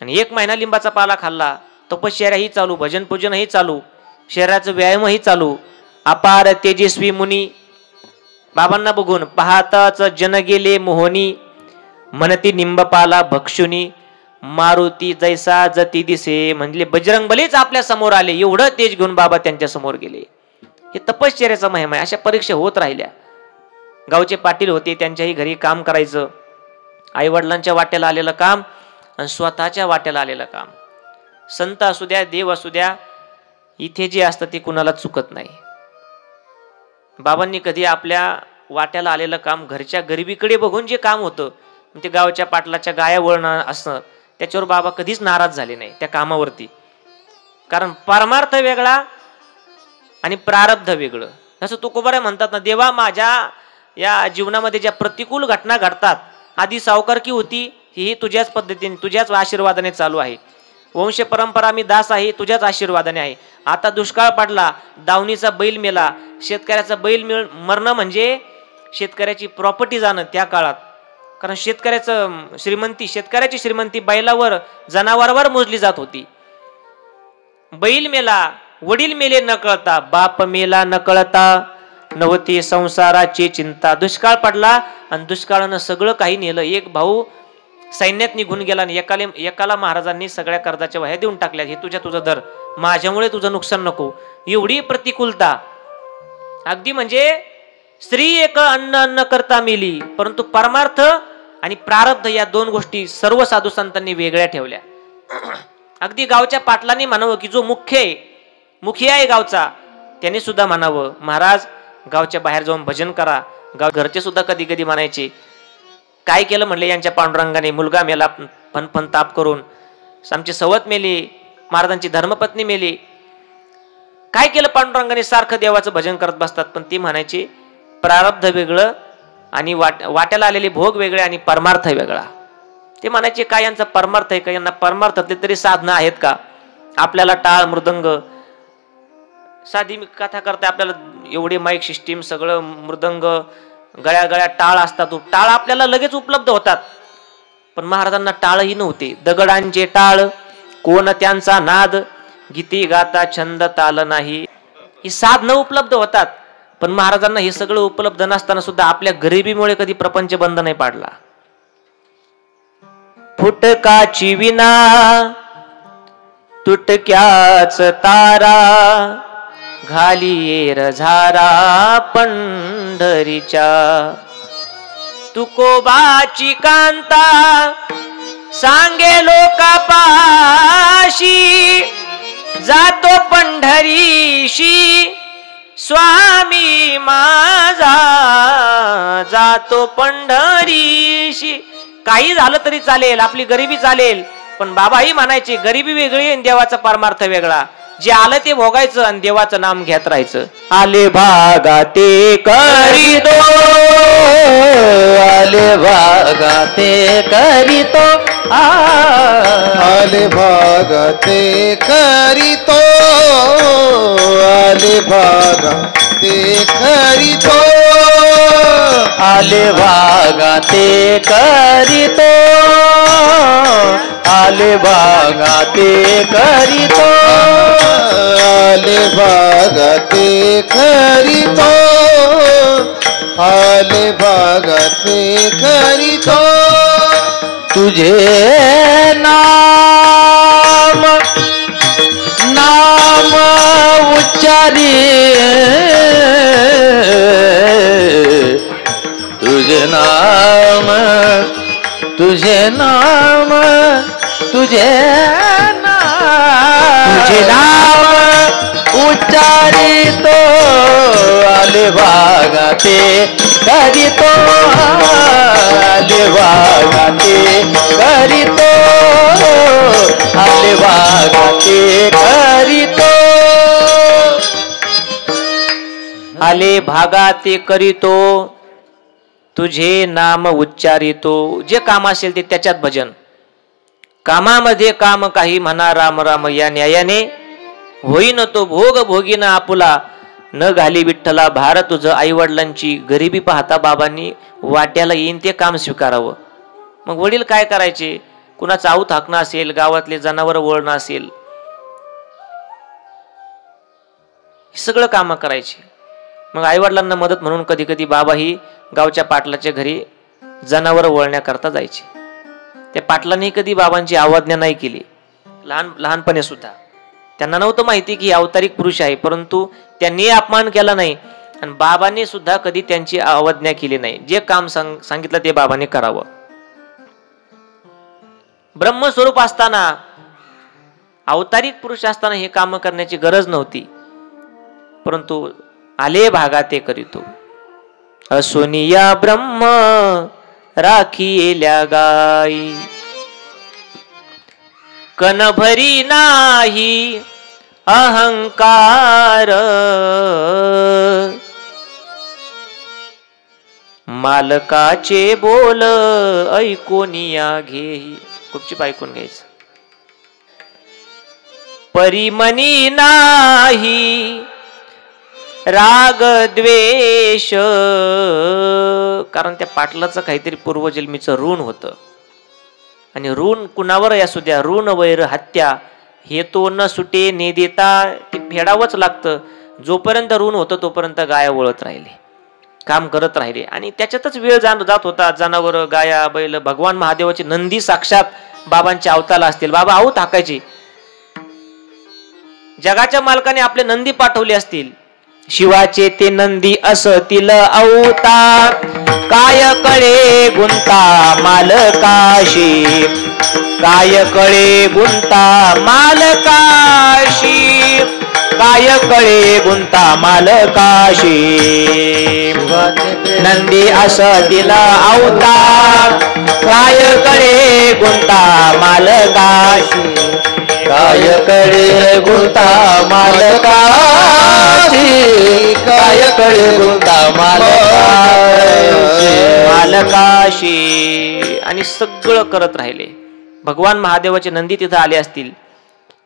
आणि 1 महिना लिंबाचा पाला खाल्ला. तपश्चर्याही चालू, भजन पूजनही चालू, शरीराचं व्यायामही चालू. अपार तेजस्वी मुनी बाबांना बघून पाहताच जन गेले मोहनी. म्हणती निंबपाला भक्षुनी, मारुती जैसा जती दिसे. म्हणजे बजरंगबलीच आपल्या समोर आले, एवढं तेज घेऊन बाबा त्यांच्या समोर गेले. हे तपश्चर्याचा महिमा आहे. अशा परीक्षा होत राहिल्या. गावचे पाटील होते, त्यांच्याही घरी काम करायचं. आई वडिलांच्या वाट्याला आलेलं काम आणि स्वतःच्या वाट्याला आलेलं काम. संत असू द्या, देव असू द्या, इथे जे असतं ते कुणाला चुकत नाही. बाबांनी कधी आपल्या वाट्याला आलेलं काम, घरच्या गरिबीकडे बघून जे काम होतं, ते गावच्या पाटलाच्या गाया वळणं असणं, त्याच्यावर बाबा कधीच नाराज झाले नाही त्या कामावरती. कारण परमार्थ वेगळा आणि प्रारब्ध वेगळं. जसं तुकोबारे म्हणतात ना, देवा माझ्या या जीवनामध्ये ज्या प्रतिकूल घटना घडतात, आधी सावकारकी होती, ही तुझ्याच पद्धतीने, तुझ्याच आशीर्वादाने चालू आहे. वंश परंपरा मी दास आहे, तुझ्याच आशीर्वादाने आहे. आता दुष्काळ पडला, दावणीचा बैल मेला. शेतकऱ्याचा बैल मरणं म्हणजे शेतकऱ्याची प्रॉपर्टी जाणं त्या काळात. कारण शेतकऱ्याची श्रीमंती बैलावर, जनावरावर मोजली जात होती. बैल मेला, वडील मेले न कळता, बाप मेला न कळता, नव्हती संसाराची चिंता. दुष्काळ पडला आणि दुष्काळानं सगळं काही नेलं. एक भाऊ सैन्यात निघून गेला आणि एकाला महाराजांनी सगळ्या कर्जाच्या वह्या देऊन टाकल्या. हे तुझं धर, माझ्यामुळे तुझं नुकसान नको. एवढी प्रतिकूलता. अगदी म्हणजे स्त्री एक अन्न करता मेली. परंतु परमार्थ आणि प्रारब्ध या 2 गोष्टी सर्व साधू संतांनी वेगळ्या ठेवल्या. अगदी गावच्या पाटलांनी म्हणावं की जो मुखिया आहे गावचा, त्याने सुद्धा म्हणावं, महाराज गावच्या बाहेर जाऊन भजन करा. घरचे सुद्धा कधी कधी म्हणायचे, काय केलं म्हणले यांच्या पांडुरंगाने, मुलगा मेला फन ताप करून, आमची सवत मेली, महाराजांची धर्मपत्नी मेली, काय केलं पांडुरंगाने, सारखं देवाचं भजन करत बसतात. पण ती म्हणायची प्रारब्ध वेगळं आणि वाट्याला आलेले भोग वेगळे आणि परमार्थ वेगळा. ते म्हणायचे काय यांचा परमार्थ आहे का, यांना परमार्थातले तरी साधनं आहेत का. आपल्याला टाळ मृदंग, साधी कथा करते, आपल्याला एवढे माईक सिस्टीम, सगळं मृदंग, गळ्या टाळ असतात. टाळ आपल्याला लगेच उपलब्ध होतात. पण महाराजांना टाळही नव्हते. दगडांचे टाळ, कोण त्यांचा नाद, गीती गाता छंद ताल नाही. ही साधनं उपलब्ध होतात. पण महाराजांना हे सगळं उपलब्ध नसताना सुद्धा आपल्या गरिबीमुळे कधी प्रपंच बंद नाही पाडला. फुटकाची विना तुटक्याच तारा, घाली येर झारा पंढरीच्या. तुकोबाची कांता सांगे लोका पाशी, जातो पंढरीशी स्वामी माझा, जातो पंढरीशी. काही झालं तरी चालेल, आपली गरिबी चालेल. पण बाबाही म्हणायचे गरिबी वेगळी आणि देवाचा परमार्थ वेगळा. जे आलं ते भोगायचं आणि देवाचं नाम घेत राहायचं. आले भागा ते करीतो, आले भागा ते करीतो, आले भागा ते करीतो, आले भागा ते करीतो, आले भागा ते करीतो, आले भागा ते करीतो, आले भागा ते करीतो, आले भागा ते करीतो. तुझे नाम उच्चारी, तुझे नाम, तुझे नाम, तुझे नाम तुझे नाम उच्चारितो आले भागाते करीतो आले भागाते करीतो आले भागाते करीतो आले भागा ते करीतो तुझे नाम उच्चारितो. जे काम असेल ते त्याच्यात भजन. कामामध्ये काम काही म्हणा राम राम या न्यायाने होईन तो भोग भोगीन आपुला न घाली विठ्ठला भार तुझं. आई वडिलांची गरिबी पाहता बाबांनी वाट्याला येईन ते काम स्वीकारावं. मग वडील काय करायचे? कुणाचं आऊत हाकणं असेल, गावातले जनावर वळणं असेल, सगळं कामं करायचे. मग आईवडिलांना मदत म्हणून कधी कधी बाबा ही गावच्या पाटलाच्या घरी जनावर वळण्याकरता जायचे. त्या पाटलांनी कधी बाबांची अवज्ञा नाही केली. लहानपणी सुद्धा त्यांना नव्हतं माहिती की अवतारिक पुरुष आहे, परंतु त्यांनी अपमान केला नाही आणि बाबांनी सुद्धा कधी त्यांची अवज्ञा केली नाही. जे काम सांगितलं ते बाबांनी करावं. ब्रह्मस्वरूप असताना, अवतारिक पुरुष असताना हे काम करण्याची गरज नव्हती, परंतु आले भागा ते करीतो. असोनिया ब्रह्म राखील्या गाई कणभरी नाही अहंकार मालकाचे बोल ऐकोनिया घेई. गुपचूप ऐकून घ्यायचं. परिमनी नाही राग द्वेष, कारण त्या पाटलाचं काहीतरी पूर्वजन्मीचं ऋण होतं आणि ऋण कुणावर असू द्या, ऋण वैर हत्या हे तो न सुटे ने देता ते फेडावंच लागतं. जोपर्यंत ऋण होतं तोपर्यंत गाया वळत राहिले, काम करत राहिले आणि त्याच्यातच वेळ जात होता. जनावर, गाया, बैल, भगवान महादेवाचे नंदी साक्षात बाबांच्या अवताला असतील. बाबा आऊत हाकायचे. जगाच्या मालकाने आपले नंदी पाठवले असतील. शिवाचे ते नंदी असतील अवतार, काय कळे गुंता मालकाशी, काय कळे गुंता मालकाशी, काय कळे गुंता मालकाशी. नंदी असतील अवतार, काय कळे गुंता मालकाशी, काय कडे गुंता मालकाशी, काय कडे गुंता मालकाशी. आणि सगळं करत राहिले. भगवान महादेवाचे नंदी तिथं आले असतील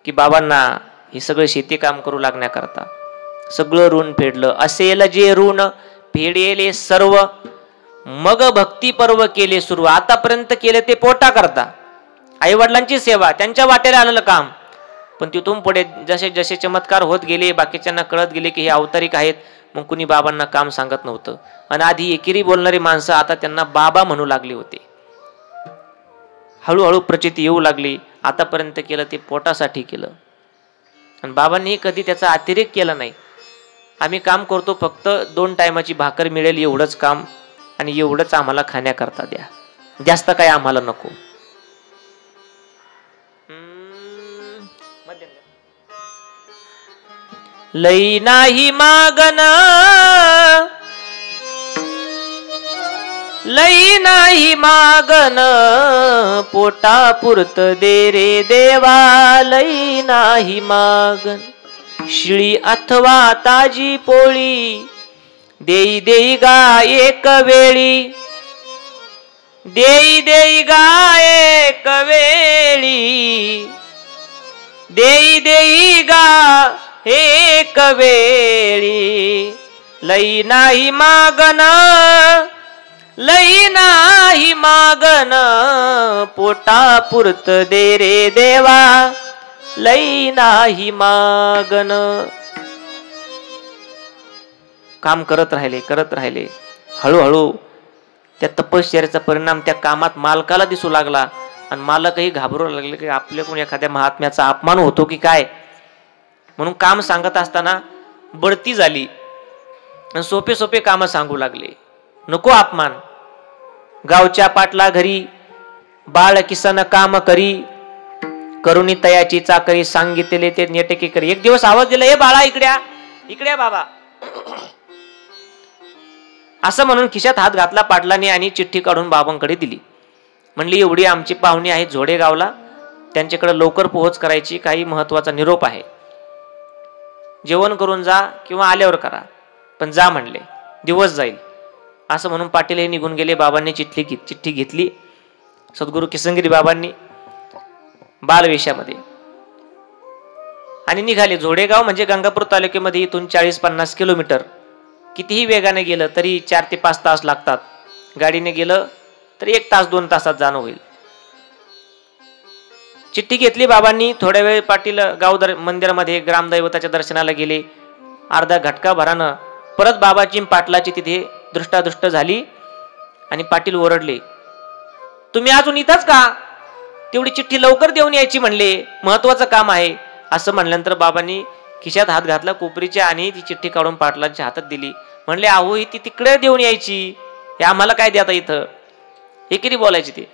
की बाबांना हे सगळं शेती काम करू लागण्याकरता सगळं ऋण फेडलं. असेल जे ऋण फेडेले सर्व, मग भक्ती पर्व केले सुरू. आतापर्यंत केले ते पोटा करता, आई वडिलांची सेवा, त्यांच्या वाटेला आलेलं काम. पण तिथून पुढे जसे जसे चमत्कार होत गेले, बाकीच्यांना कळत गेले की हे अवतारिक आहेत, मग कुणी बाबांना काम सांगत नव्हतं. आणि आधी एकेरी बोलणारी माणसं आता त्यांना बाबा म्हणू लागली होती. हळूहळू प्रचिती येऊ लागली. आतापर्यंत केलं ते पोटासाठी केलं आणि बाबांनी कधी त्याचा अतिरेक केला नाही. आम्ही काम करतो फक्त 2 टायमाची भाकर मिळेल एवढंच काम आणि एवढंच आम्हाला खाण्याकरता द्या, जास्त काय आम्हाला नको. लई नाही मागन, लई नाही मागन, पोटा पुरत दे रे देवा. लई नाही मागन, शिळी अथवा ताजी पोळी, देई देई गा एक वेळी, देई देई गा एक वेळी, देई देई गा एक वेळी. लई नाही मागन, लई नाही मागन, पोटा पुरत दे रे देवा. लई नाही मागन. काम करत राहिले, करत राहिले. हळूहळू त्या तपश्चर्याचा परिणाम त्या कामात मालकाला दिसू लागला आणि मालकही घाबरू लागले की आपल्याकडून एखाद्या महात्म्याचा अपमान होतो की काय. म्हणून काम सांगत असताना बढती झाली आणि सोपे सोपे काम सांगू लागले. नको अपमान. गावच्या पाटला घरी बाळ किसन काम करी, करुणी तयाची चाकरी सांगितले ते नेटके करी. एक दिवस आवाज दिला, हे बाळा इकडे बाबा, असं म्हणून खिशात हात घातला पाटलाने आणि चिठ्ठी काढून बाबांकडे दिली. म्हणली एवढी आमची पाहुणी आहेत झोडेगावला, त्यांच्याकडे लवकर पोहोच करायची, काही महत्वाचा निरोप आहे, जेवण करून जा किंवा आल्यावर करा, पण जा म्हणले, दिवस जाईल. असं म्हणून पाटील हे निघून गेले. बाबांनी चिठ्ठी घेतली. सद्गुरू किसनगिरी बाबांनी बालवेशामध्ये आणि निघाले. झोडेगाव म्हणजे गंगापूर तालुक्यामध्ये इथून 40-50 किलोमीटर. कितीही वेगाने गेलं तरी 4 ते 5 तास लागतात. गाडीने गेलं तरी 1 तास 2 तासात जाणं होईल. चिठ्ठी घेतली बाबांनी. थोड्या वेळ पाटील गाव मंदिरामध्ये ग्रामदैवताच्या दर्शनाला गेले. अर्धा घटका भरानं परत बाबाची पाटलाची तिथे दृष्टादृष्ट झाली आणि पाटील ओरडले, तुम्ही अजून इथंच का? तेवढी चिठ्ठी लवकर देऊन यायची म्हणले, महत्वाचं काम आहे. असं म्हणल्यानंतर बाबांनी खिशात हात घातला कोपरीच्या आणि ती चिठ्ठी काढून पाटलांच्या हातात दिली. म्हणले, अहो ही ती तिकडे देऊन यायची, हे आम्हाला काय देता इथं, हे किती बोलायची ते.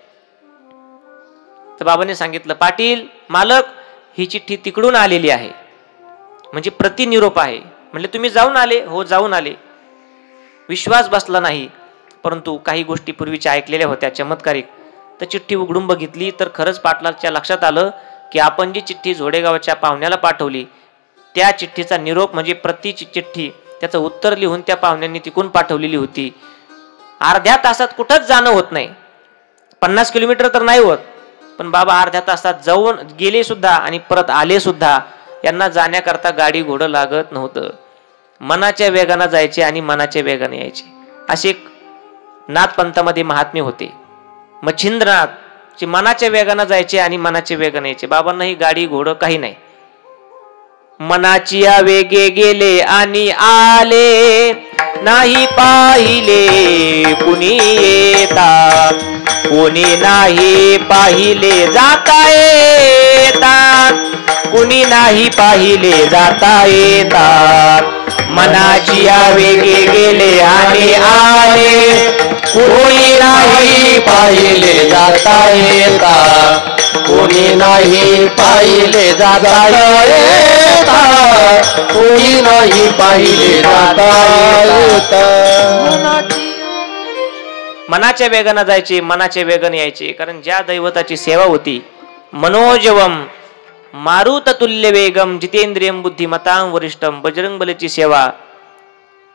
तर बाबांनी सांगितलं, पाटील मालक ही चिठ्ठी तिकडून आलेली आहे, म्हणजे प्रतिनिरोप आहे. म्हणले, तुम्ही जाऊन आले? हो जाऊन आले. विश्वास बसला नाही, परंतु काही गोष्टी पूर्वीच्या ऐकलेल्या होत्या चमत्कारिक. तर चिठ्ठी उघडून बघितली तर खरंच पाटलाच्या लक्षात आलं की आपण जी चिठ्ठी झोडेगावच्या पाहुण्याला पाठवली त्या चिठ्ठीचा निरोप म्हणजे प्रतीची चिठ्ठी, त्याचं उत्तर लिहून त्या पाहुण्यांनी तिकून पाठवलेली होती. अर्ध्या तासात कुठंच जाणं होत नाही, 50 किलोमीटर तर नाही होत, पण बाबा अर्ध्या तासात जाऊन गेले सुद्धा आणि परत आले सुद्धा. यांना जाण्याकरता गाडी घोडं लागत नव्हतं. मनाच्या वेगानं जायचे आणि मनाच्या वेगाने यायचे. असे एक नाथपंथामध्ये महात्मे होते. मच्छिंद्रनाथ मनाच्या वेगानं जायचे आणि मनाच्या वेगाने यायचे. बाबांनाही गाडी घोडं काही नाही. मनाची वेगे गेले आणि आले, नाही पाहिले कुणी येता, कुणी नाही पाहिले जाता येता, कुणी नाही पाहिले जाता येता. मनाची वेगे गेले आणि आले, कोणी नाही पाहिले जाता येता, कोणी नाही पाहिले जाता येता, कोणी नाही पाहिले जाता येता. मनाच्या वेगाने जायचे, मनाच्या वेगाने यायचे. कारण ज्या दैवताची सेवा होती, मनोजवम मारुत तुल्य वेगम जितेंद्रियम बुद्धिमतां वरिष्ठम, बजरंग बलीची सेवा,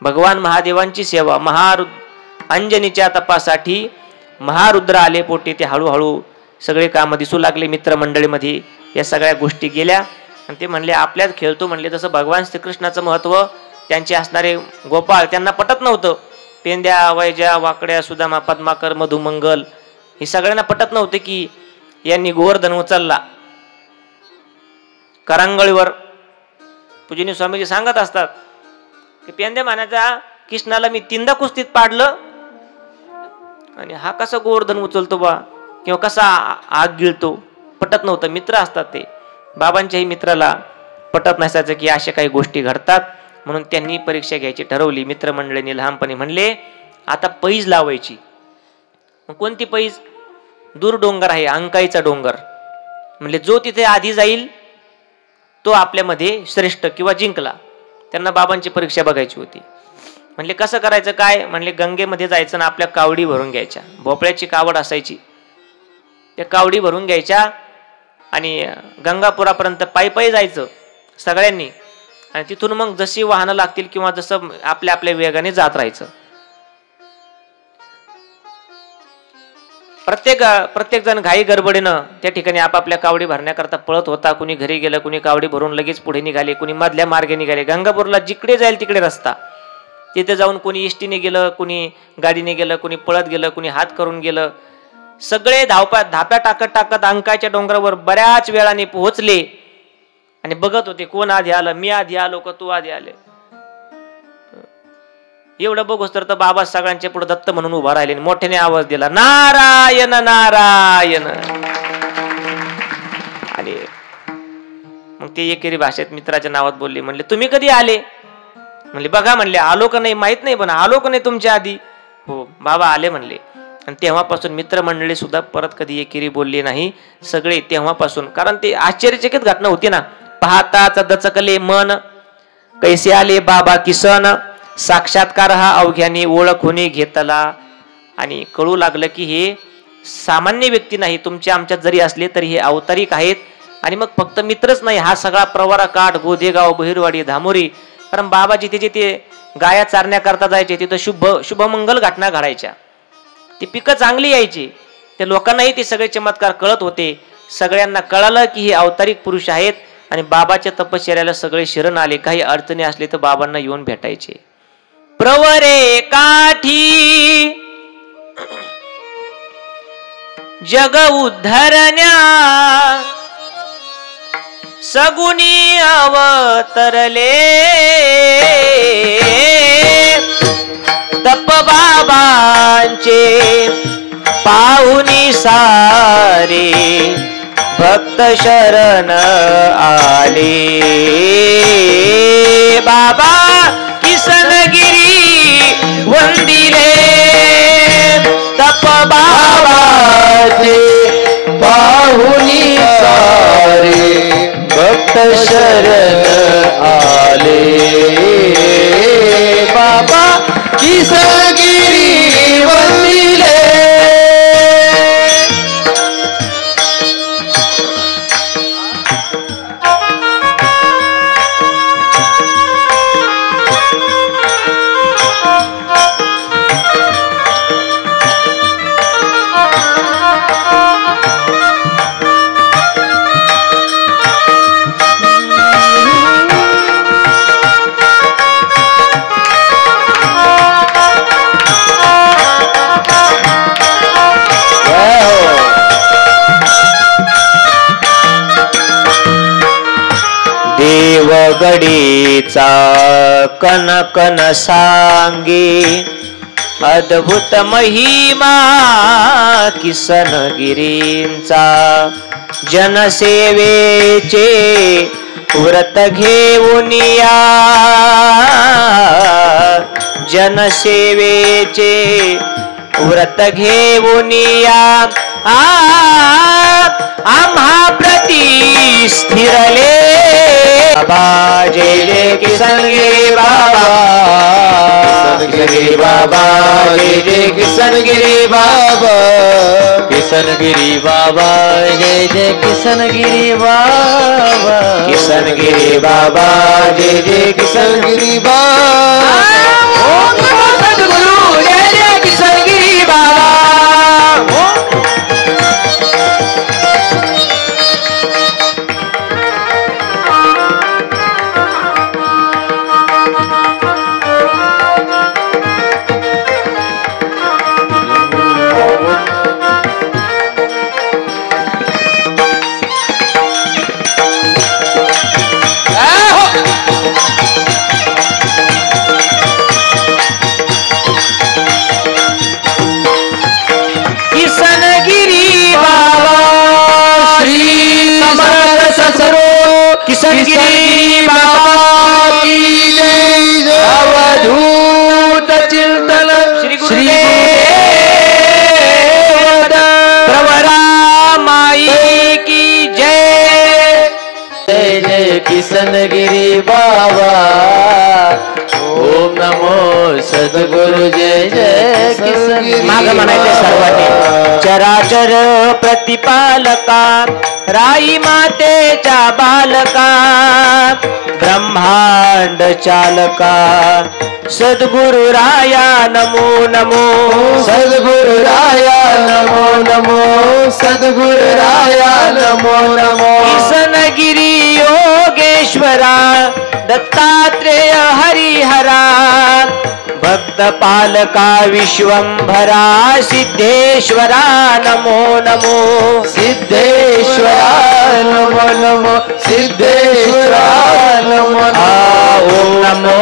भगवान महादेवांची सेवा. अंजनीच्या तपासाठी महारुद्र आले पोटी. ते हळूहळू सगळे काम दिसू लागले मित्रमंडळीमध्ये. या सगळ्या गोष्टी गेल्या आणि ते म्हणले आपल्यात खेळतो म्हणले. तसं भगवान श्रीकृष्णाचं महत्व त्यांचे असणारे गोपाळ त्यांना पटत नव्हतं. पेंद्या, वैजा, वाकड्या, सुदामा, पद्माकर, मधुमंगल हे सगळ्यांना पटत नव्हते की यांनी गोवर्धन उचलला. करांगळीवर पूजनीय स्वामीजी सांगत असतात की पेंद्या मानाचा कृष्णाला मी 3दा कुस्तीत पाडलं आणि हा कसा गोवर्धन उचलतो बा, किंवा कसा आग गिळतो, पटत नव्हतं. मित्र असतात ते. बाबांच्याही मित्राला पटत नसायचं की अशा काही गोष्टी घडतात. म्हणून त्यांनी परीक्षा घ्यायची ठरवली. मित्रमंडळींनी लहानपणी म्हणले आता पैज लावायची. कोणती पैज? दूर डोंगर आहे, अंकाईचा डोंगर. म्हणले जो तिथे आधी जाईल तो आपल्यामध्ये श्रेष्ठ किंवा जिंकला. त्यांना बाबांची परीक्षा बघायची होती. म्हणले कसं करायचं काय? म्हणले गंगेमध्ये जायचं ना आपल्या कावडी भरून घ्यायच्या. भोपळ्याची कावड असायची, त्या कावडी भरून घ्यायच्या आणि गंगापुरापर्यंत पायी पायी जायचं सगळ्यांनी. आणि तिथून मग जशी वाहनं लागतील किंवा जसं आपल्या आपल्या वेगाने जात राहायचं. प्रत्येक जण घाई गडबडीनं त्या ठिकाणी आपापल्या कावडी भरण्याकरता पळत होता. कुणी घरी गेलं, कुणी कावडी भरून लगेच पुढे निघाले, कुणी मधल्या मार्गे निघाले. गंगापूरला जिकडे जाईल तिकडे रस्ता. तिथे जाऊन कोणी एसटीने गेलं, कुणी गाडीने गेलं, कुणी पळत गेलं, कुणी हात करून गेलं. सगळे धाप्या टाकत अंकाच्या डोंगरावर बऱ्याच वेळाने पोहोचले आणि बघत होते कोण आधी आलं, मी आधी आलो का तू आधी आले. एवढं बघूस तर बाबा सगळ्यांच्या पुढे दत्त म्हणून उभा राहिले. मोठ्याने आवाज दिला, नारायण नारायण. आणि मग ते एकेरी भाषेत मित्राच्या नावात बोलले. म्हणले तुम्ही कधी आले? म्हणले बघा म्हणले आलो का नाही माहित नाही, पण आलो का नाही तुमच्या आधी? हो बाबा आले म्हणले. आणि तेव्हापासून मित्रमंडळी सुद्धा परत कधी एकेरी बोलली नाही, सगळे तेव्हापासून. कारण ते आश्चर्यचकित घटना होती ना. पाहताच दचकले मन, कैसे आले बाबा किसन, साक्षात्कार हा अवघ्याने ओळखून घेतला. आणि कळू लागलं की हे सामान्य व्यक्ती नाही, तुमच्या आमच्यात जरी असले तरी हे अवतारिक आहेत. आणि मग फक्त मित्रच नाही, हा सगळा प्रवारा काठ, गोदेगाव, बहिरवाडी, धामोरी, कारण बाबा जिथे जिथे गाया चारण्याकरता जायचे तिथं शुभमंगल घटना घडायच्या, ती पिकं चांगली यायची. त्या लोकांनाही ते सगळे चमत्कार कळत होते. सगळ्यांना कळालं की हे अवतारिक पुरुष आहेत आणि बाबाच्या तपश्चर्याला सगळे शरण आले. काही अडचणी असले तर बाबांना येऊन भेटायचे. प्रवरे काठी जग उद्धरण्या, सगुनी अवतरले तप बाबांचे पाहुनी सारे भक्त शरण आले. बाबा किसनगिरी वंदिले तप बाबाचे पाहुनी सारे भक्त शरण आले. बाबा किसनगिरी वंदिले. गडीचा कन कन सांगे अद्भुत महिमा किसनगिरींचा. जनसेवेचे व्रत घेऊन या, जनसेवेचे व्रत घेऊन या. आम्हा प्रति स्थिरले बाबा. जय जय किसनगिरी बाबा, किसनगिरी बाबा, जय जय किसनगिरी बाबा, किसनगिरी बाबा, जय जय किसनगिरी बाबा, किसनगिरी बाबा, जय जय किसनगिरी बाबा. ओम नमो सद्गुरु, जय जय किसनगिरी बाबा. किसनगिरी बाबा की जय. अवधूत चिंतन श्री प्रवरा माई की जय. जय जय किसनगिरी बाबा. ओम नमो सद्गुरु, जय जय किसनगिरी. माग म्हणायचे सर्वांनी. चराचर प्रतिपालका, राई मातेच्या बालका, ब्रह्मांड चालका, सद्गुरु राया नमो नमो. सद्गुरु राया नमो नमो, सद्गुरु राया नमो नमो. किसनगिरी योगेश्वरा, दत्तात्रेय हरिहरा, भक्त पालका विश्वंभरा, सिद्धेश्वरा नमो नमो. सिद्धेश्वरा नमो नमो, सिद्धेश्वरा नमो नमो. ओम नमो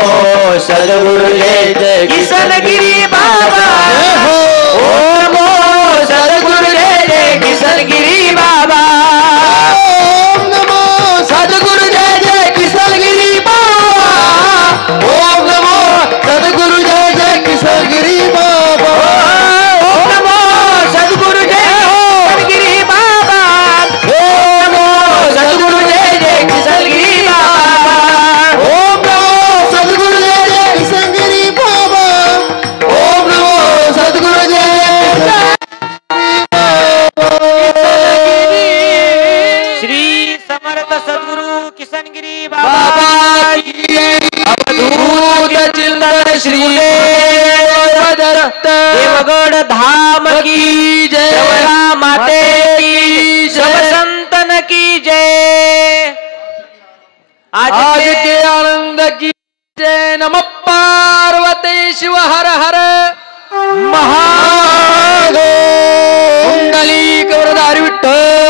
सद्गुरु जय जय किसनगिरी बाबा. ओम नमो सद्गुरु जय जय किसनगिरी बाबा. ओम नमो सद्गुरु, जय जय किसनगिरी बाबा. ओम नमो सद्गुरु, जय जय किसनगिरी बाबा. ओम नमो किसनगिरी बाबा बाबा की जय। अवधूत चिल्लर श्री दत्त देवगड धाम की की जय। प्रवरा माते की जय। सब संतन की जय। आज के आनंद की जय। नमः पार्वती शिव हर हर महादेव। कुंडली कवरधारी विठ्ठल